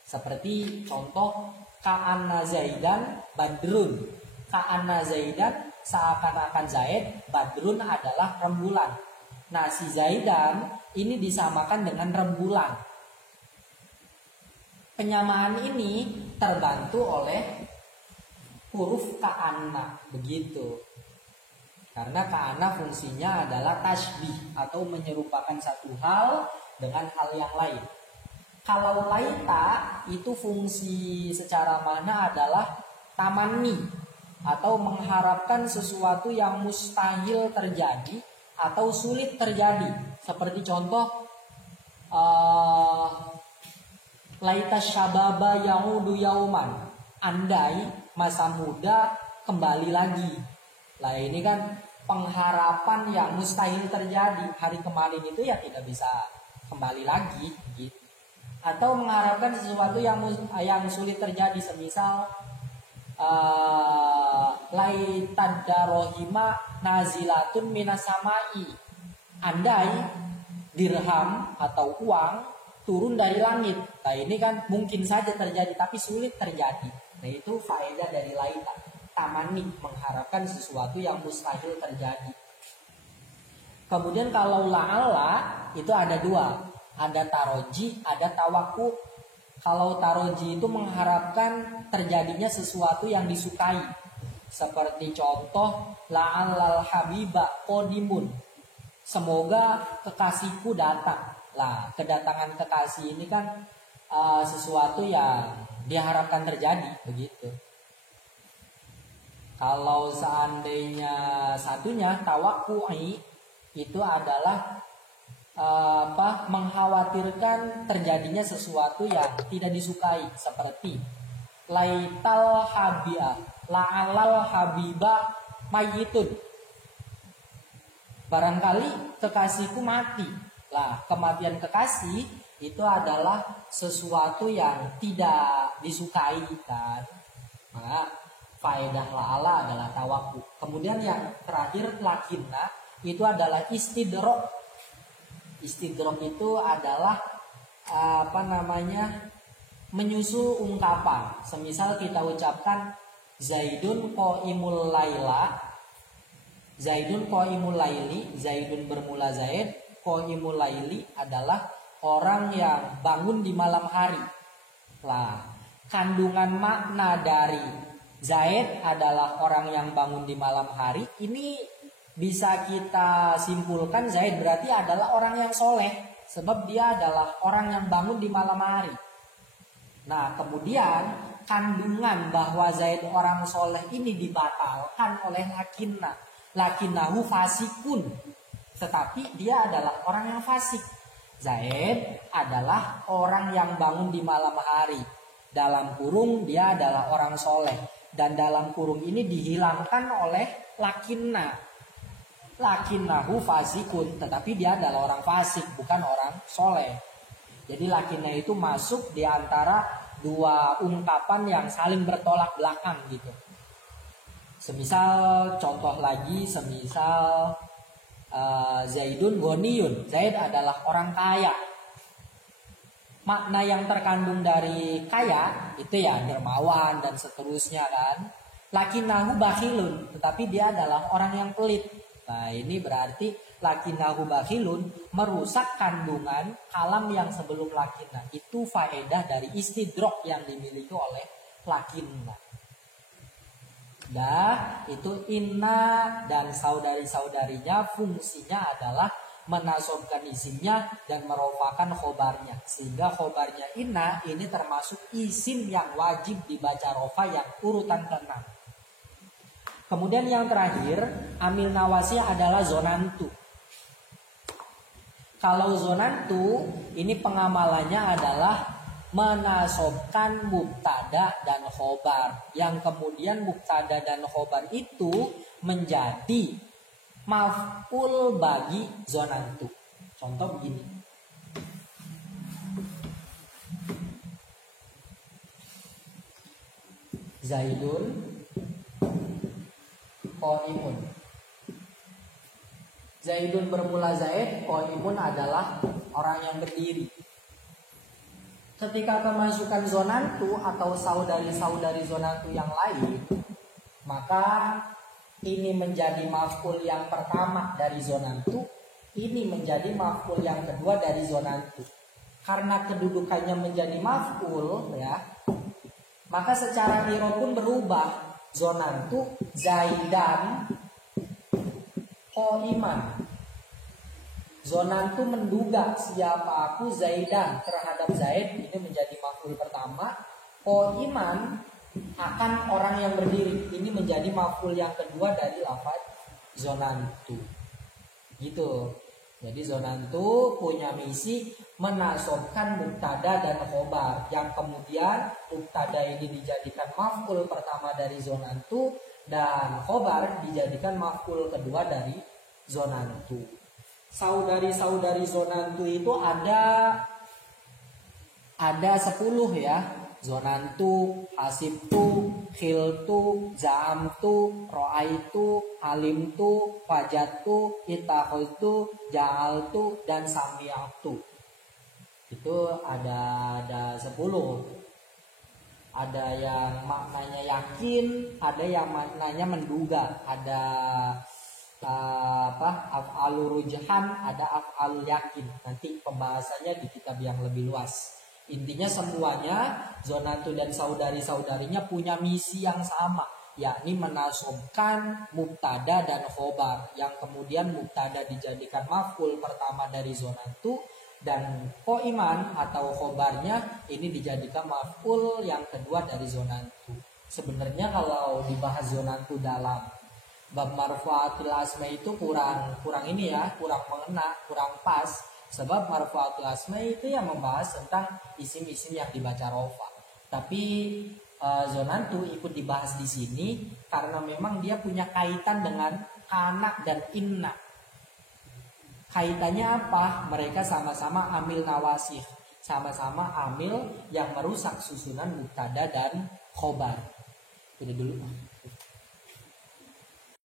Seperti contoh ka'anna Zaidan badrun. Ka'anna Zaidan seakan-akan Zaid, badrun adalah rembulan. Nah si Zaidan ini disamakan dengan rembulan. Penyamaan ini terbantu oleh huruf ka'anna, begitu. Karena ka'anna fungsinya adalah tasbih atau menyerupakan satu hal dengan hal yang lain. Kalau laita itu fungsi secara makna adalah tamanni atau mengharapkan sesuatu yang mustahil terjadi atau sulit terjadi. Seperti contoh laita syababa yaudu yauman, andai masa muda kembali lagi. Lah ini kan pengharapan yang mustahil terjadi. Hari kemarin itu ya tidak bisa kembali lagi gitu. Atau mengharapkan sesuatu yang sulit terjadi, semisal laitad darohima nazilatun minas samai, andai dirham atau uang turun dari langit. Nah ini kan mungkin saja terjadi tapi sulit terjadi. Nah itu faedah dari laita, tamani, mengharapkan sesuatu yang mustahil terjadi. Kemudian kalau la'alla itu ada dua, ada taroji, ada tawakkuf. Kalau taroji itu mengharapkan terjadinya sesuatu yang disukai. Seperti contoh la'allal habiba qodimun, semoga kekasihku datang. Lah kedatangan kekasih ini kan sesuatu yang diharapkan terjadi, begitu. Kalau seandainya satunya tawakku'i, itu adalah mengkhawatirkan terjadinya sesuatu yang tidak disukai. Seperti laital habia la'alal habiba mayitun, barangkali kekasihku mati. Lah kematian kekasih itu adalah sesuatu yang tidak disukai kan. Maka faedah la'ala adalah tawakkuf. Kemudian yang terakhir lakinna itu adalah istidrok. Istidrok itu adalah menyusul ungkapan. Semisal kita ucapkan Zaidun qaimul laila, Zaidun qaimul laili, Zaidun bermula Zaid, qaimul laili adalah orang yang bangun di malam hari. Lah, kandungan makna dari Zaid adalah orang yang bangun di malam hari, ini bisa kita simpulkan Zaid berarti adalah orang yang soleh, sebab dia adalah orang yang bangun di malam hari. Nah kemudian kandungan bahwa Zaid orang soleh ini dibatalkan oleh lakinna. Lakinnahu fasikun, tetapi dia adalah orang yang fasik. Zaid adalah orang yang bangun di malam hari, dalam kurung dia adalah orang soleh. Dan dalam kurung ini dihilangkan oleh lakinna. Lakinnahu fasikun, tetapi dia adalah orang fasik, bukan orang soleh. Jadi lakinna itu masuk di antara dua ungkapan yang saling bertolak belakang gitu. Semisal contoh lagi, semisal Zaidun ghaniyun, Zaid adalah orang kaya. Makna yang terkandung dari kaya itu ya dermawan dan seterusnya kan. Lakinnahu bakhilun, tetapi dia adalah orang yang pelit. Nah ini berarti lakinnahu bakhilun merusak kandungan kalam yang sebelum lakinna. Itu faedah dari istidrok yang dimiliki oleh lakinna. Nah itu inna dan saudari-saudarinya fungsinya adalah menasobkan isimnya dan merofakan khobarnya. Sehingga khobarnya inna ini termasuk isim yang wajib dibaca rofa yang urutan ke-6. Kemudian yang terakhir, amil nawasi adalah zonantu. Kalau zonantu ini pengamalannya adalah menasobkan mubtada dan khobar. Yang kemudian mubtada dan khobar itu menjadi maf'ul bagi zonantu. Contoh begini. Zaidun qaimun. Zaidun bermula Zaid, qaimun adalah orang yang berdiri. Ketika kemasukan zonantu atau saudari-saudari zonantu yang lain, maka ini menjadi maf'ul yang pertama dari zonantu, ini menjadi maf'ul yang kedua dari zonantu. Karena kedudukannya menjadi maf'ul ya, maka secara i'rab pun berubah. Zonantu Zaidan qaiman. Zonantu menduga siapa aku Zaidan terhadap Zaid, ini menjadi maf'ul pertama. Qaiman akan orang yang berdiri, ini menjadi maf'ul yang kedua dari lafaz zonantu. Gitu. Jadi zonantu punya misi menasobkan mubtada dan khobar, yang kemudian mubtada ini dijadikan maf'ul pertama dari zonantu dan khobar dijadikan maf'ul kedua dari zonantu. Saudari-saudari zonantu itu ada 10 ya. Zonantu, hasibtu, khiltu, za'amtu, ro'aitu, alimtu, wajadtu, ittakhadtu, ja'altu, dan sami'tu. Itu ada 10. Ada yang maknanya yakin, ada yang maknanya menduga, ada af'alur rujhan, ada af'alul yakin. Nanti pembahasannya di kitab yang lebih luas. Intinya semuanya zonantu dan saudari-saudarinya punya misi yang sama, yakni menasobkan mubtada dan khobar, yang kemudian mubtada dijadikan maf'ul pertama dari zonantu dan qaiman atau khobarnya ini dijadikan maf'ul yang kedua dari zonantu. Sebenarnya kalau dibahas zonantu dalam bab marfu'atul asma itu kurang ini ya, kurang mengena, kurang pas. Sebab marfu'atul asma itu yang membahas tentang isim-isim yang dibaca rofa. Tapi zonantu ikut dibahas di sini karena memang dia punya kaitan dengan kana dan inna. Kaitannya apa? Mereka sama-sama amil nawasih, sama-sama amil yang merusak susunan mubtada dan khobar. Udah dulu.